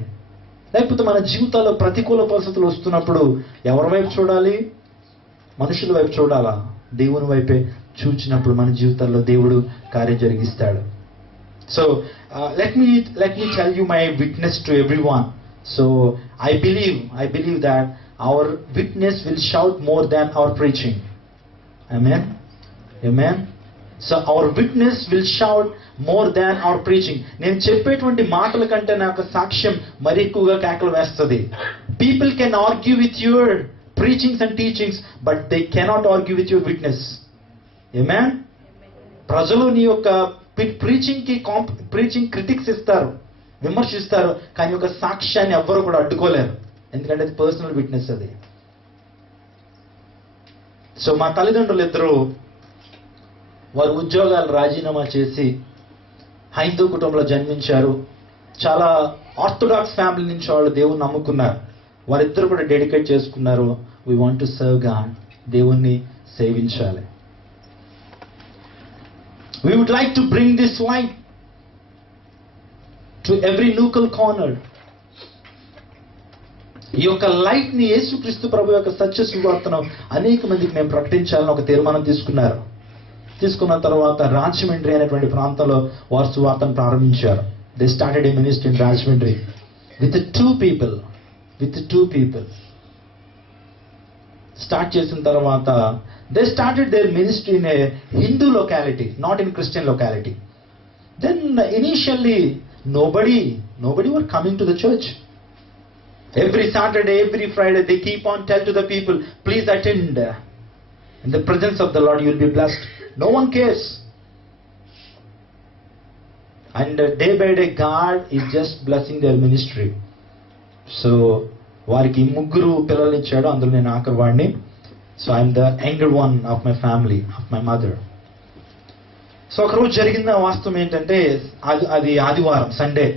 లేకపోతే మన జీవితాల్లో ప్రతికూల పరిస్థితులు వస్తున్నప్పుడు ఎవరి వైపు చూడాలి? మనుషుల వైపు చూడాలా? దేవుని వైపే చూచినప్పుడు మన జీవితాల్లో దేవుడు కార్యం జరిగిస్తాడు. So let me tell you my witness to everyone. So I believe that our witness will shout more than our preaching. Amen. So our witness will shout more than our preaching. నేను చెప్పేటువంటి మాటల కంటే నాకు సాక్ష్యం మరి ఎక్కువగా కేకలు వేస్తుంది. People can argue with your preachings and teachings, but they cannot argue with your witness. Amen. ప్రజలు నీ యొక్క ప్రీచింగ్ క్రిటిక్స్ ఇస్తారు, విమర్శిస్తారు, కానీ ఒక సాక్ష్యాన్ని ఎవ్వరూ కూడా అడ్డుకోలేరు, ఎందుకంటే అది పర్సనల్ విట్నెస్ అది. సో మా తల్లిదండ్రులు ఇద్దరు వారు ఉద్యోగాలు రాజీనామా చేసి హైందవ కుటుంబంలో జన్మించారు. చాలా ఆర్థోడాక్స్ ఫ్యామిలీ నుంచి వాళ్ళు దేవుణ్ణి నమ్ముకున్నారు. వారిద్దరు కూడా డెడికేట్ చేసుకున్నారు, we want to serve God, దేవుణ్ణి సేవించాలి. We would like to bring this light to every nook and corner. ఈ యొక్క లైట్ ని, యేసుక్రీస్తు ప్రభు యొక్క సత్య సువార్తను అనేక మందికి మేము ప్రకటించాలని ఒక తీర్మానం తీసుకున్నారు. తీసుకున్న తర్వాత రాజమండ్రి అనేటువంటి ప్రాంతంలో వారు సువార్తను ప్రారంభించారు. They started a ministry in Rajahmundry with 2 people. Start చేసిన తర్వాత they started their ministry in a Hindu locality, not in Christian locality. Then initially nobody were coming to the church. Every Saturday, every Friday they keep on tell to the people, please attend. In the presence of the Lord you will be blessed. No one cares. And day by day God is just blessing their ministry. So వారికి 3 పిల్లలు ఇచ్చాడు, అందులో నేను ఆఖరి వాడిని. So I'm the younger one of my family, of my mother. So ఒకరోజు జరిగిన వాస్తవం ఏంటంటే, అది ఆదివారం, Sunday.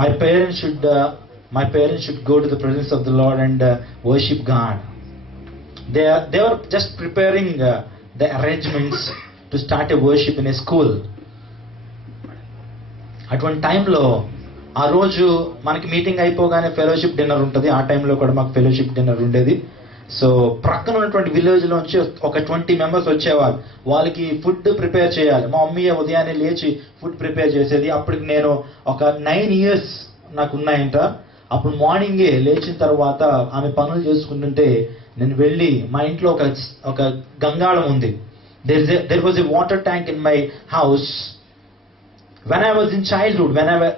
My parents should go to the presence of the Lord and worship God. They were just preparing the arrangements to start a worship in a school. అటువంటి టైంలో ఆ రోజు మనకి మీటింగ్ అయిపోగానే ఫెలోషిప్ డిన్నర్ ఉంటుంది. ఆ టైంలో కూడా మాకు ఫెలోషిప్ డిన్నర్ ఉండేది. సో ప్రక్కన ఉన్నటువంటి విలేజ్ లోంచి ఒక 20 మెంబర్స్ వచ్చేవారు. వాళ్ళకి ఫుడ్ ప్రిపేర్ చేయాలి. మా మమ్మీ ఉదయాన్నే లేచి ఫుడ్ ప్రిపేర్ చేసేది. అప్పటికి నేను ఒక 9 years నాకు ఉన్నాయంట. అప్పుడు మార్నింగే లేచిన తర్వాత ఆమె పనులు చేసుకుంటుంటే నేను వెళ్ళి, మా ఇంట్లో ఒక గంగాళం ఉంది. There was a water tank in my house. When I was in childhood,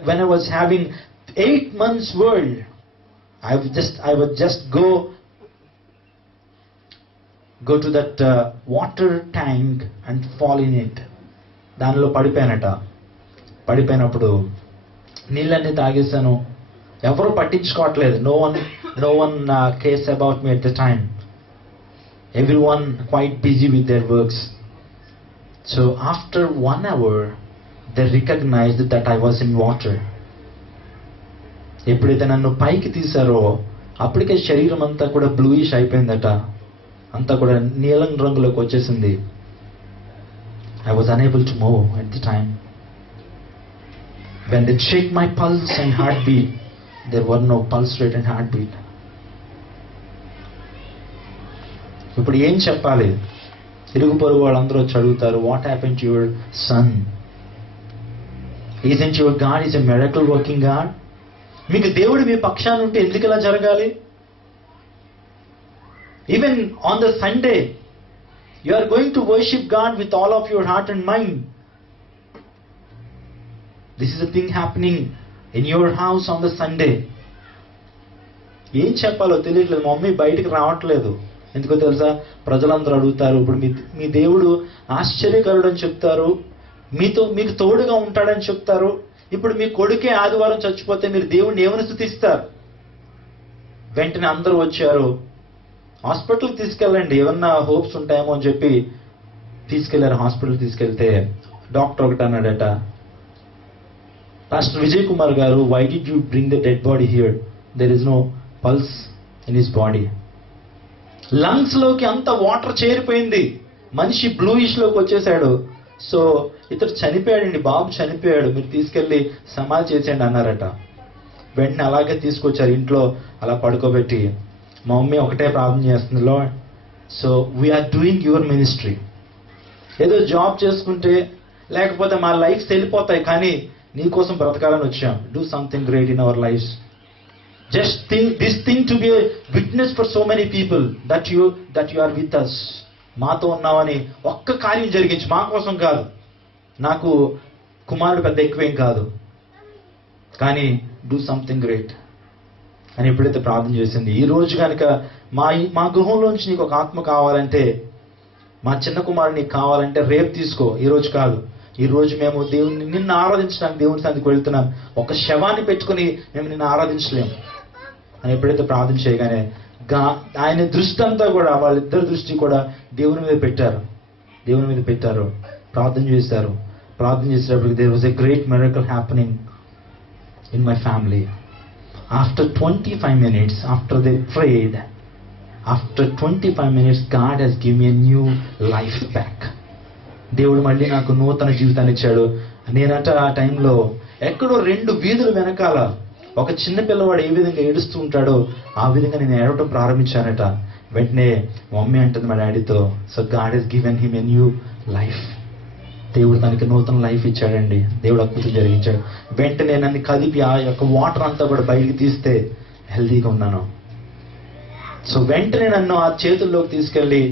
when I was having 8 months old, I would just go to that water tank and fall in it. దానిలో పడిపోయినప్పుడు నీళ్ళన్నీ తాగేశాను. ఎవరు పట్టించుకోవట్లేదు. no one cares about me at the time. Everyone quite busy with their works. So after 1 hour they recognized that I was in water. ఎప్పుడైతే నన్ను పైకి తీశారో అప్పటికే శరీరం అంతా కూడా బ్లూయిష్ అయిపోయిందట, అంతా కూడా నీలం రంగులోకి వచ్చేసింది. I was unable to move at the time. When they checked my pulse and heartbeat, there were no pulse rate and heartbeat. ఇప్పుడు ఏం చెప్పాలి? ఇరుగు పొరుగు వాళ్ళందరూ వచ్చి అడుగుతారు, what happened to your son? Isn't your God is a miracle working God? మీకు దేవుడు మీ పక్షాన ఉంటే ఎందుకు ఇలా జరగాలి? Even on the Sunday You are going to worship God with all of your heart and mind. This is a thing happening in your house on the Sunday. ఏం చెప్పాలో తెలియట్లేదు. మా మమ్మీ బయటికి రావట్లేదు. ఎందుకో తెలుసా? ప్రజలందరూ అడుగుతారు, ఇప్పుడు మీ దేవుడు ఆశ్చర్యకరుడు అని చెప్తారు, మీకు తోడుగా ఉంటాడని చెప్తారు. ఇప్పుడు మీ కొడుకే ఆదివారం చచ్చిపోతే మీరు దేవుడిని ఏమని స్తుతిస్తారు? వెంటనే అందరూ వచ్చారు. హాస్పిటల్కి తీసుకెళ్ళండి, ఏమన్నా హోప్స్ ఉంటాయేమో అని చెప్పి తీసుకెళ్లారు. హాస్పిటల్ తీసుకెళ్తే డాక్టర్ ఒకటి అన్నాడట, పాస్టర్ విజయ్ కుమార్ గారు, why did you bring the dead body here? There is no pulse in his body. Lungs లోకి అంత వాటర్ చేరిపోయింది, మనిషి బ్లూయిష్ లోకి వచ్చేసాడు. సో ఇతడు చనిపోయాడండి, బాబు చనిపోయాడు, మీరు తీసుకెళ్లి సమాధి చేసేయండి అన్నారట. వెంటనే అలాగే తీసుకొచ్చారు, ఇంట్లో అలా పడుకోబెట్టి. మా మమ్మీ ఒకటే ప్రార్థన చేస్తుంది, Lord, so we are doing your ministry. ఏదో జాబ్ చేసుకుంటే లేకపోతే మా లైఫ్స్ వెళ్ళిపోతాయి, కానీ నీకోసం బ్రతకాలని వచ్చాం. Do something great in our lives. Just think this thing to be a witness for so many people that you are with us. మాతో ఉన్నావని ఒక్క కార్యం జరిగించి, మా కోసం కాదు, నాకు కుమారుడు పెద్ద ఎక్కువేం కాదు, కానీ డూ సంథింగ్ గ్రేట్ అని ఎప్పుడైతే ప్రార్థన చేసింది. ఈ రోజు కనుక మా గృహంలోంచి నీకు ఒక ఆత్మ కావాలంటే, మా చిన్న కుమారుడు నీకు కావాలంటే రేపు తీసుకో, ఈ రోజు కాదు. ఈ రోజు మేము నిన్ను ఆరాధించడానికి దేవుని సన్నిధికి వెళ్తున్నాం. ఒక శవాన్ని పెట్టుకుని మేము నిన్ను ఆరాధించలేము అని ఎప్పుడైతే ప్రార్థన చేయగానే ఆయన దృష్టి అంతా కూడా, వాళ్ళిద్దరి దృష్టి కూడా దేవుని మీద పెట్టారు. ప్రార్థన చేశారు. ప్రార్థన చేసేటప్పుడు there was a great miracle happening in my family. After 25 minutes, after they prayed, after 25 minutes, God has give me a new life back. దేవుడు మళ్ళీ నాకు నూతన జీవితాన్ని ఇచ్చాడు. నేనట ఆ టైంలో ఎక్కడో 2 వీధుల వెనకాల ఒక చిన్న పిల్లవాడు ఏ విధంగా ఏడుస్తూ ఉంటాడో ఆ విధంగా నేను ఏడవటం ప్రారంభించానట. వెంటనే మమ్మీ అంటుంది మా డాడీతో, so God Hess given him a new life. దేవుడు తనకి నూతన లైఫ్ ఇచ్చాడండి. దేవుడు అద్భుతం జరిగించాడు. వెంటనే నన్ను కదిపి ఆ యొక్క వాటర్ అంతా కూడా బయటికి తీస్తే హెల్దీగా ఉన్నాను. సో వెంటనే నన్ను ఆ చేతుల్లోకి తీసుకెళ్ళి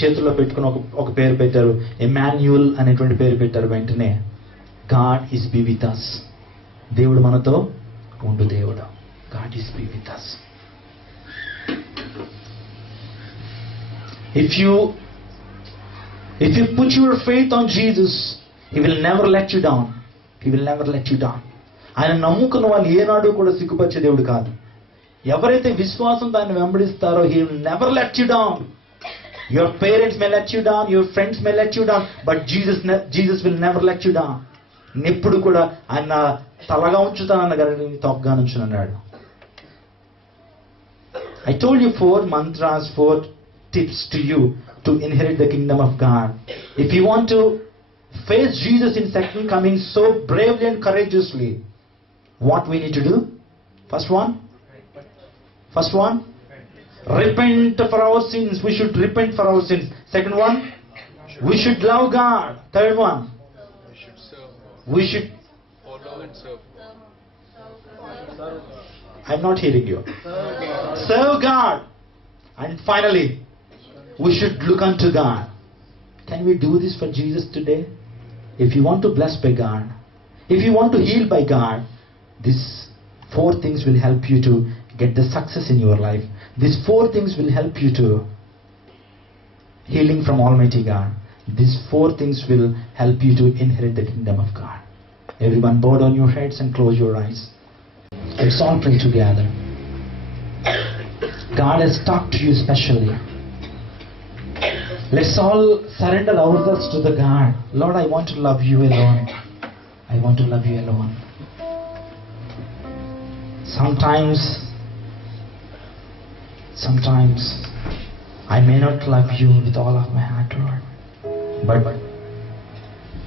చేతుల్లో పెట్టుకుని ఒక పేరు పెట్టారు, ఎమాన్యుయల్ అనేటువంటి పేరు పెట్టారు. వెంటనే God is be with us. దేవుడు మనతో ఉండు దేవుడు. God is be with us. If you put your faith on Jesus, He will never let you down. He will never let you down. ఆయన నమ్ముకున్న వాళ్ళు ఏనాడు కూడా సిగ్గుపరిచే దేవుడు కాదు. ఎవరైతే విశ్వాసం దాన్ని వెంబడిస్తారో He will never let you down. Your parents may let you down, your friends may let you down, but Jesus will never let you down. ఎప్పుడు కూడా ఆయన తలగా ఉంచుతానన్న గారిని తొక్కగా ఉంచునన్నాడు. I told you 4 mantras, 4 tips to you to inherit the kingdom of God. If you want to face Jesus in second coming so bravely and courageously, what we need to do? First one, repent for our sins. We should repent for our sins. Second one, we should love God. Third one, we should follow and serve. I'm not hearing you. Serve God. And finally, we should look unto God. Can we do this for Jesus today? If you want to bless by God, if you want to heal by God, these 4 things will help you to get the success in your life. These 4 things will help you to healing from Almighty God. These 4 things will help you to inherit the kingdom of God. Everyone bow down your heads and close your eyes. Let's all pray together. God has talked to you specially. Let's all surrender ourselves to the God. Lord, I want to love you alone. I want to love you alone. Sometimes I may not love you with all of my heart, Lord. But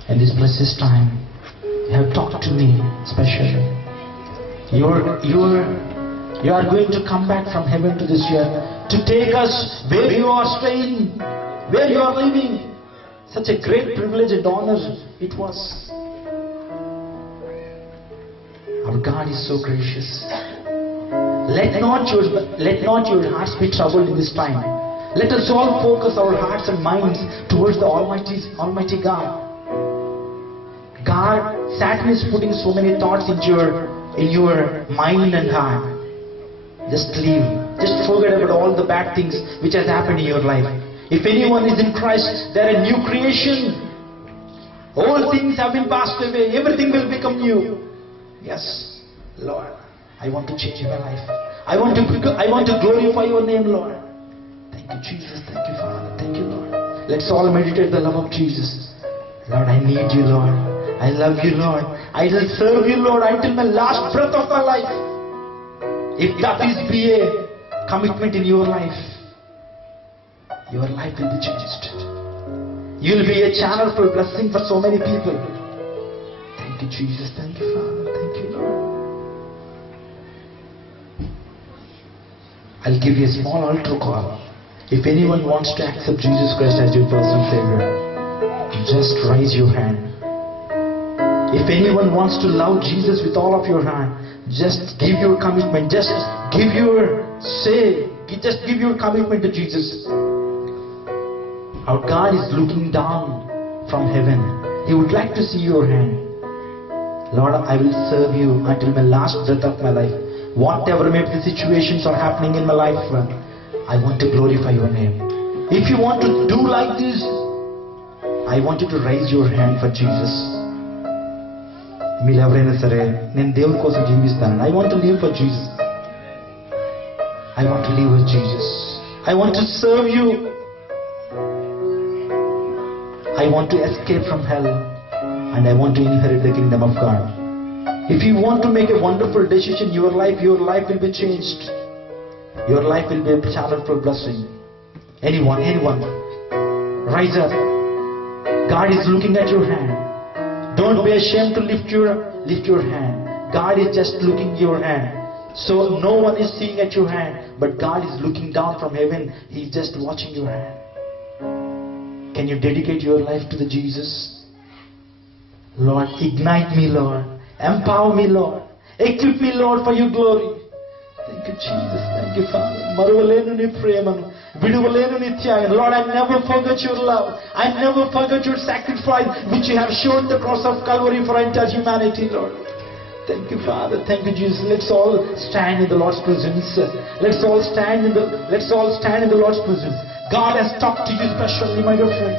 in this precious time, you have talked to me specially. You are going to come back from heaven to this earth to take us where you are staying, where you are living. Such a great privilege and honor it was. Our God is so gracious. Let not your hearts be troubled in this time. Let us all focus our hearts and minds towards the Almighty God. Satan is putting so many thoughts in your mind and heart. Just leave. Just forget about all the bad things which has happened in your life. If anyone is in Christ, they are a new creation. All things have been passed away. Everything will become new. Yes, Lord, I want to change my life. I want to glorify your name, Lord. Thank you, Jesus. Thank you, Father. Thank you, Lord. Let's all meditate the love of Jesus. Lord, I need you, Lord. I love you, Lord. I will serve you, Lord, until my last breath of my life. If that is be a commitment in your life will be changed. You will be a channel for blessing for so many people. Thank you, Jesus. Thank you, Father. Thank you, Lord. I'll give you a small altar call. If anyone wants to accept Jesus Christ as your personal Savior, just raise your hand. If anyone wants to love Jesus with all of your heart, just give your commitment. Just give your commitment to Jesus. Our God is looking down from heaven. He would like to see your hand. Lord, I will serve you until my last breath of my life. Whatever may be the situations are happening in my life, I want to glorify your name. If you want to do like this, I want you to raise your hand for Jesus. మీరు ఎవరైనా సరే నేను దేవుని కోసం జీవిస్తాను. I want to live for Jesus. I want to live with Jesus. I want to serve you. I want to escape from hell and I want to inherit the kingdom of God. If you want to make a wonderful decision in your life will be changed. Your life will be a channel for blessing. Anyone, rise up. God is looking at your hand. Don't be ashamed to lift your hand. God is just looking at your hand. So no one is seeing at your hand, but God is looking down from heaven. He is just watching your hand. Can you dedicate your life to the Jesus? Lord, ignite me, Lord. Empower me, Lord. Equip me, Lord, for your glory. Thank you, Jesus. Thank you, Father. Maruvalenu ni premanu, viduvaleenu ni tyagam. Lord, I never forget your love. I never forget your sacrifice which you have shown the cross of Calvary for entire humanity, Lord. Thank you, Father. Thank you, Jesus. Let's all stand in the Lord's presence. Let's all stand in the Lord's presence. God has talked to you specially, my dear friend.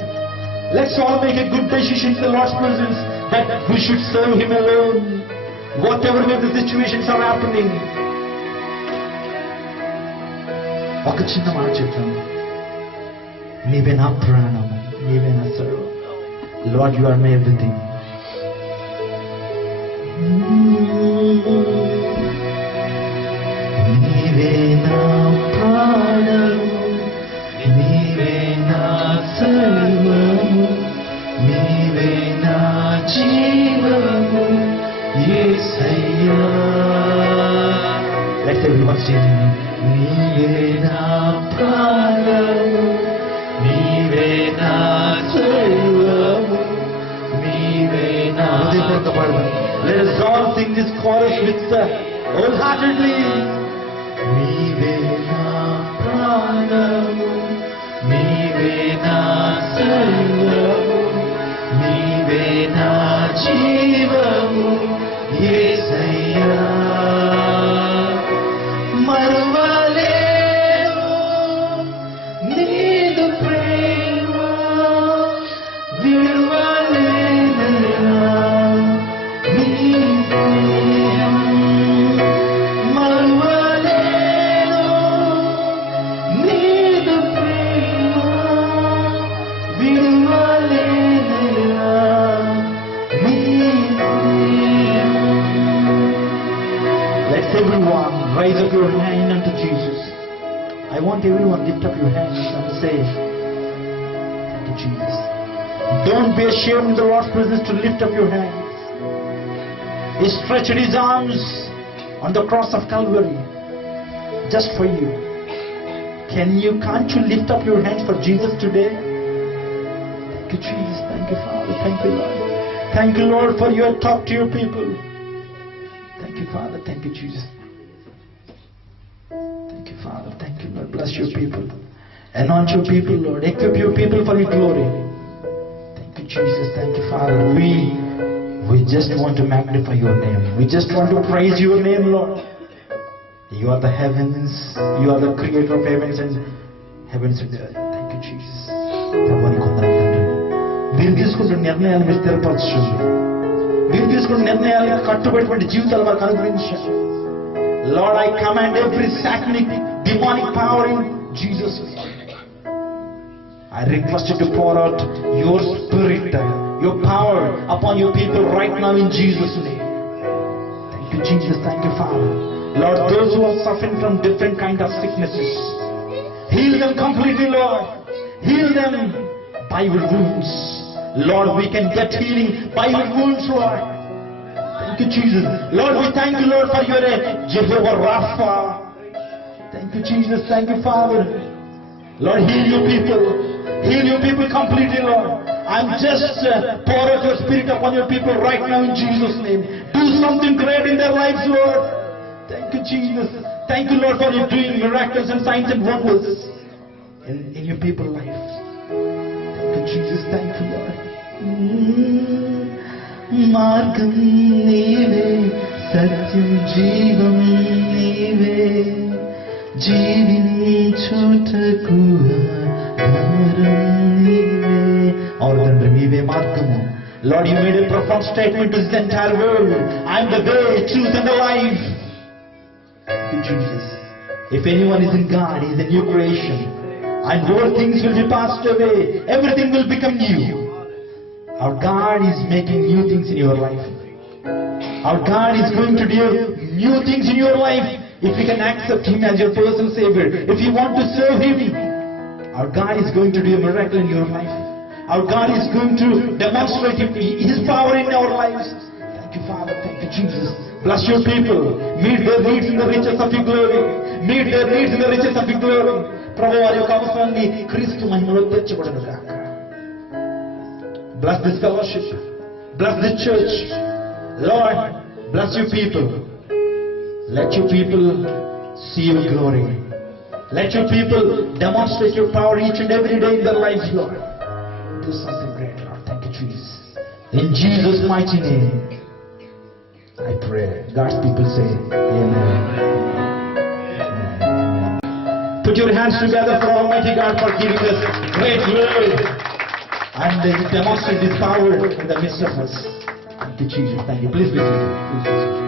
Let's all make a good decision in the Lord's presence that we should serve Him alone. Whatever way the situations are happening. ఒక చిన్న మాట చెప్తాను. నీవే నా ప్రాణం, నీవే నా సర్వం. Lord, you are my everything. నీవే నా ప్రాణం, నీవే నా సర్వము, నీవే నా జీవము, యేసయ్యా. Let's everyone sing. నీవే నా ప్రాణము, నీవే నా సర్వము, నీవే నా. Let us all sing this chorus with wholeheartedly. నీవే నా ప్రాణము, నీవే నా సర్వము, నీవే నా జీవము, యేసయ్యా. మరువలేను నీదు ప్రేమ, విడువలేనురా నీ ప్రేమ. మరువలేను నీదు ప్రేమ, విడువలేనురా నీ ప్రేమ. Let's everyone raise up your hand unto Jesus. I want everyone lift up your hands and say, thank you, Jesus. Don't be ashamed in the Lord's presence to lift up your hands. He stretched His arms on the cross of Calvary just for you. Can't you lift up your hands for Jesus today? Thank you, Jesus. Thank you, Father. Thank you, Lord. Thank you, Lord, for your talk to your people. Thank you, Father. Thank you, Jesus. Thank you, Father. Thank you, Lord. Bless your people. Anoint your people, Lord. Equip your people for your glory. Thank you, Jesus. Thank you, Father. We just want to magnify your name. We just want to praise your name, Lord. You are the heavens. You are the creator of heavens and earth. Thank you, Jesus. ప్రభువానికి వందనాలు తండ్రి. మీరు తీసుకుంటున్న నిర్ణయాలు మీరు స్థిరపరచండి. మీరు తీసుకున్న నిర్ణయాలకు కట్టుబడినటువంటి జీవితాలు వారికి అనుగ్రహించండి. Lord, I command every satanic, demonic power in Jesus' name. I request you to pour out your spirit, your power upon your people right now in Jesus' name. Thank you, Jesus. Thank you, Father. Lord, those who are suffering from different kind of sicknesses, heal them completely, Lord. Heal them by your wounds. Lord, we can get healing by your wounds, Lord. Thank you, Jesus. Lord, we thank you, Lord, for your Jehovah Rapha. Thank you, Jesus. Thank you, Father. Lord, heal your people. Heal your people completely, Lord. I'm just pour out your spirit upon your people right now in Jesus' name. Do something great in their lives, Lord. Thank you, Jesus. Thank you, Lord, for you doing miracles and signs and wonders in your people's life. Thank you, Jesus. Thank you, Lord. మార్గం నీవే, సత్యం జీవం నీవే, జీవించుటకు ఆధారం నీవే. అవును తండ్రి, నీవే మార్గము. Lord, you made a profound statement to this entire world. I am the way, truth and the life. Thank you, Jesus. If anyone is in God, he is a new creation. And old things will be passed away. Everything will become new. Our God is making new things in your life. Our God is going to do new things in your life if you can accept Him as your personal Savior. If you want to serve Him, our God is going to do a miracle in your life. Our God is going to demonstrate His power in our lives. Thank you, Father. Thank you, Jesus. Bless your people. Meet their needs in the riches of your glory. Meet their needs in the riches of your glory. ప్రభు వారి యొక్క అవసరాన్ని క్రీస్తు మహిమలో తీర్చబడును గాక. Bless this fellowship. Bless this church. Lord, bless your people. Let your people see your glory. Let your people demonstrate your power each and every day in their lives, Lord. Do something great, Lord. Thank you, Jesus. In Jesus' mighty name, I pray. God's people say, Amen. Put your hands together for Almighty God for giving us great glory and demonstrate His power in the midst of us. Thank you, Jesus. Thank you. Please be seated.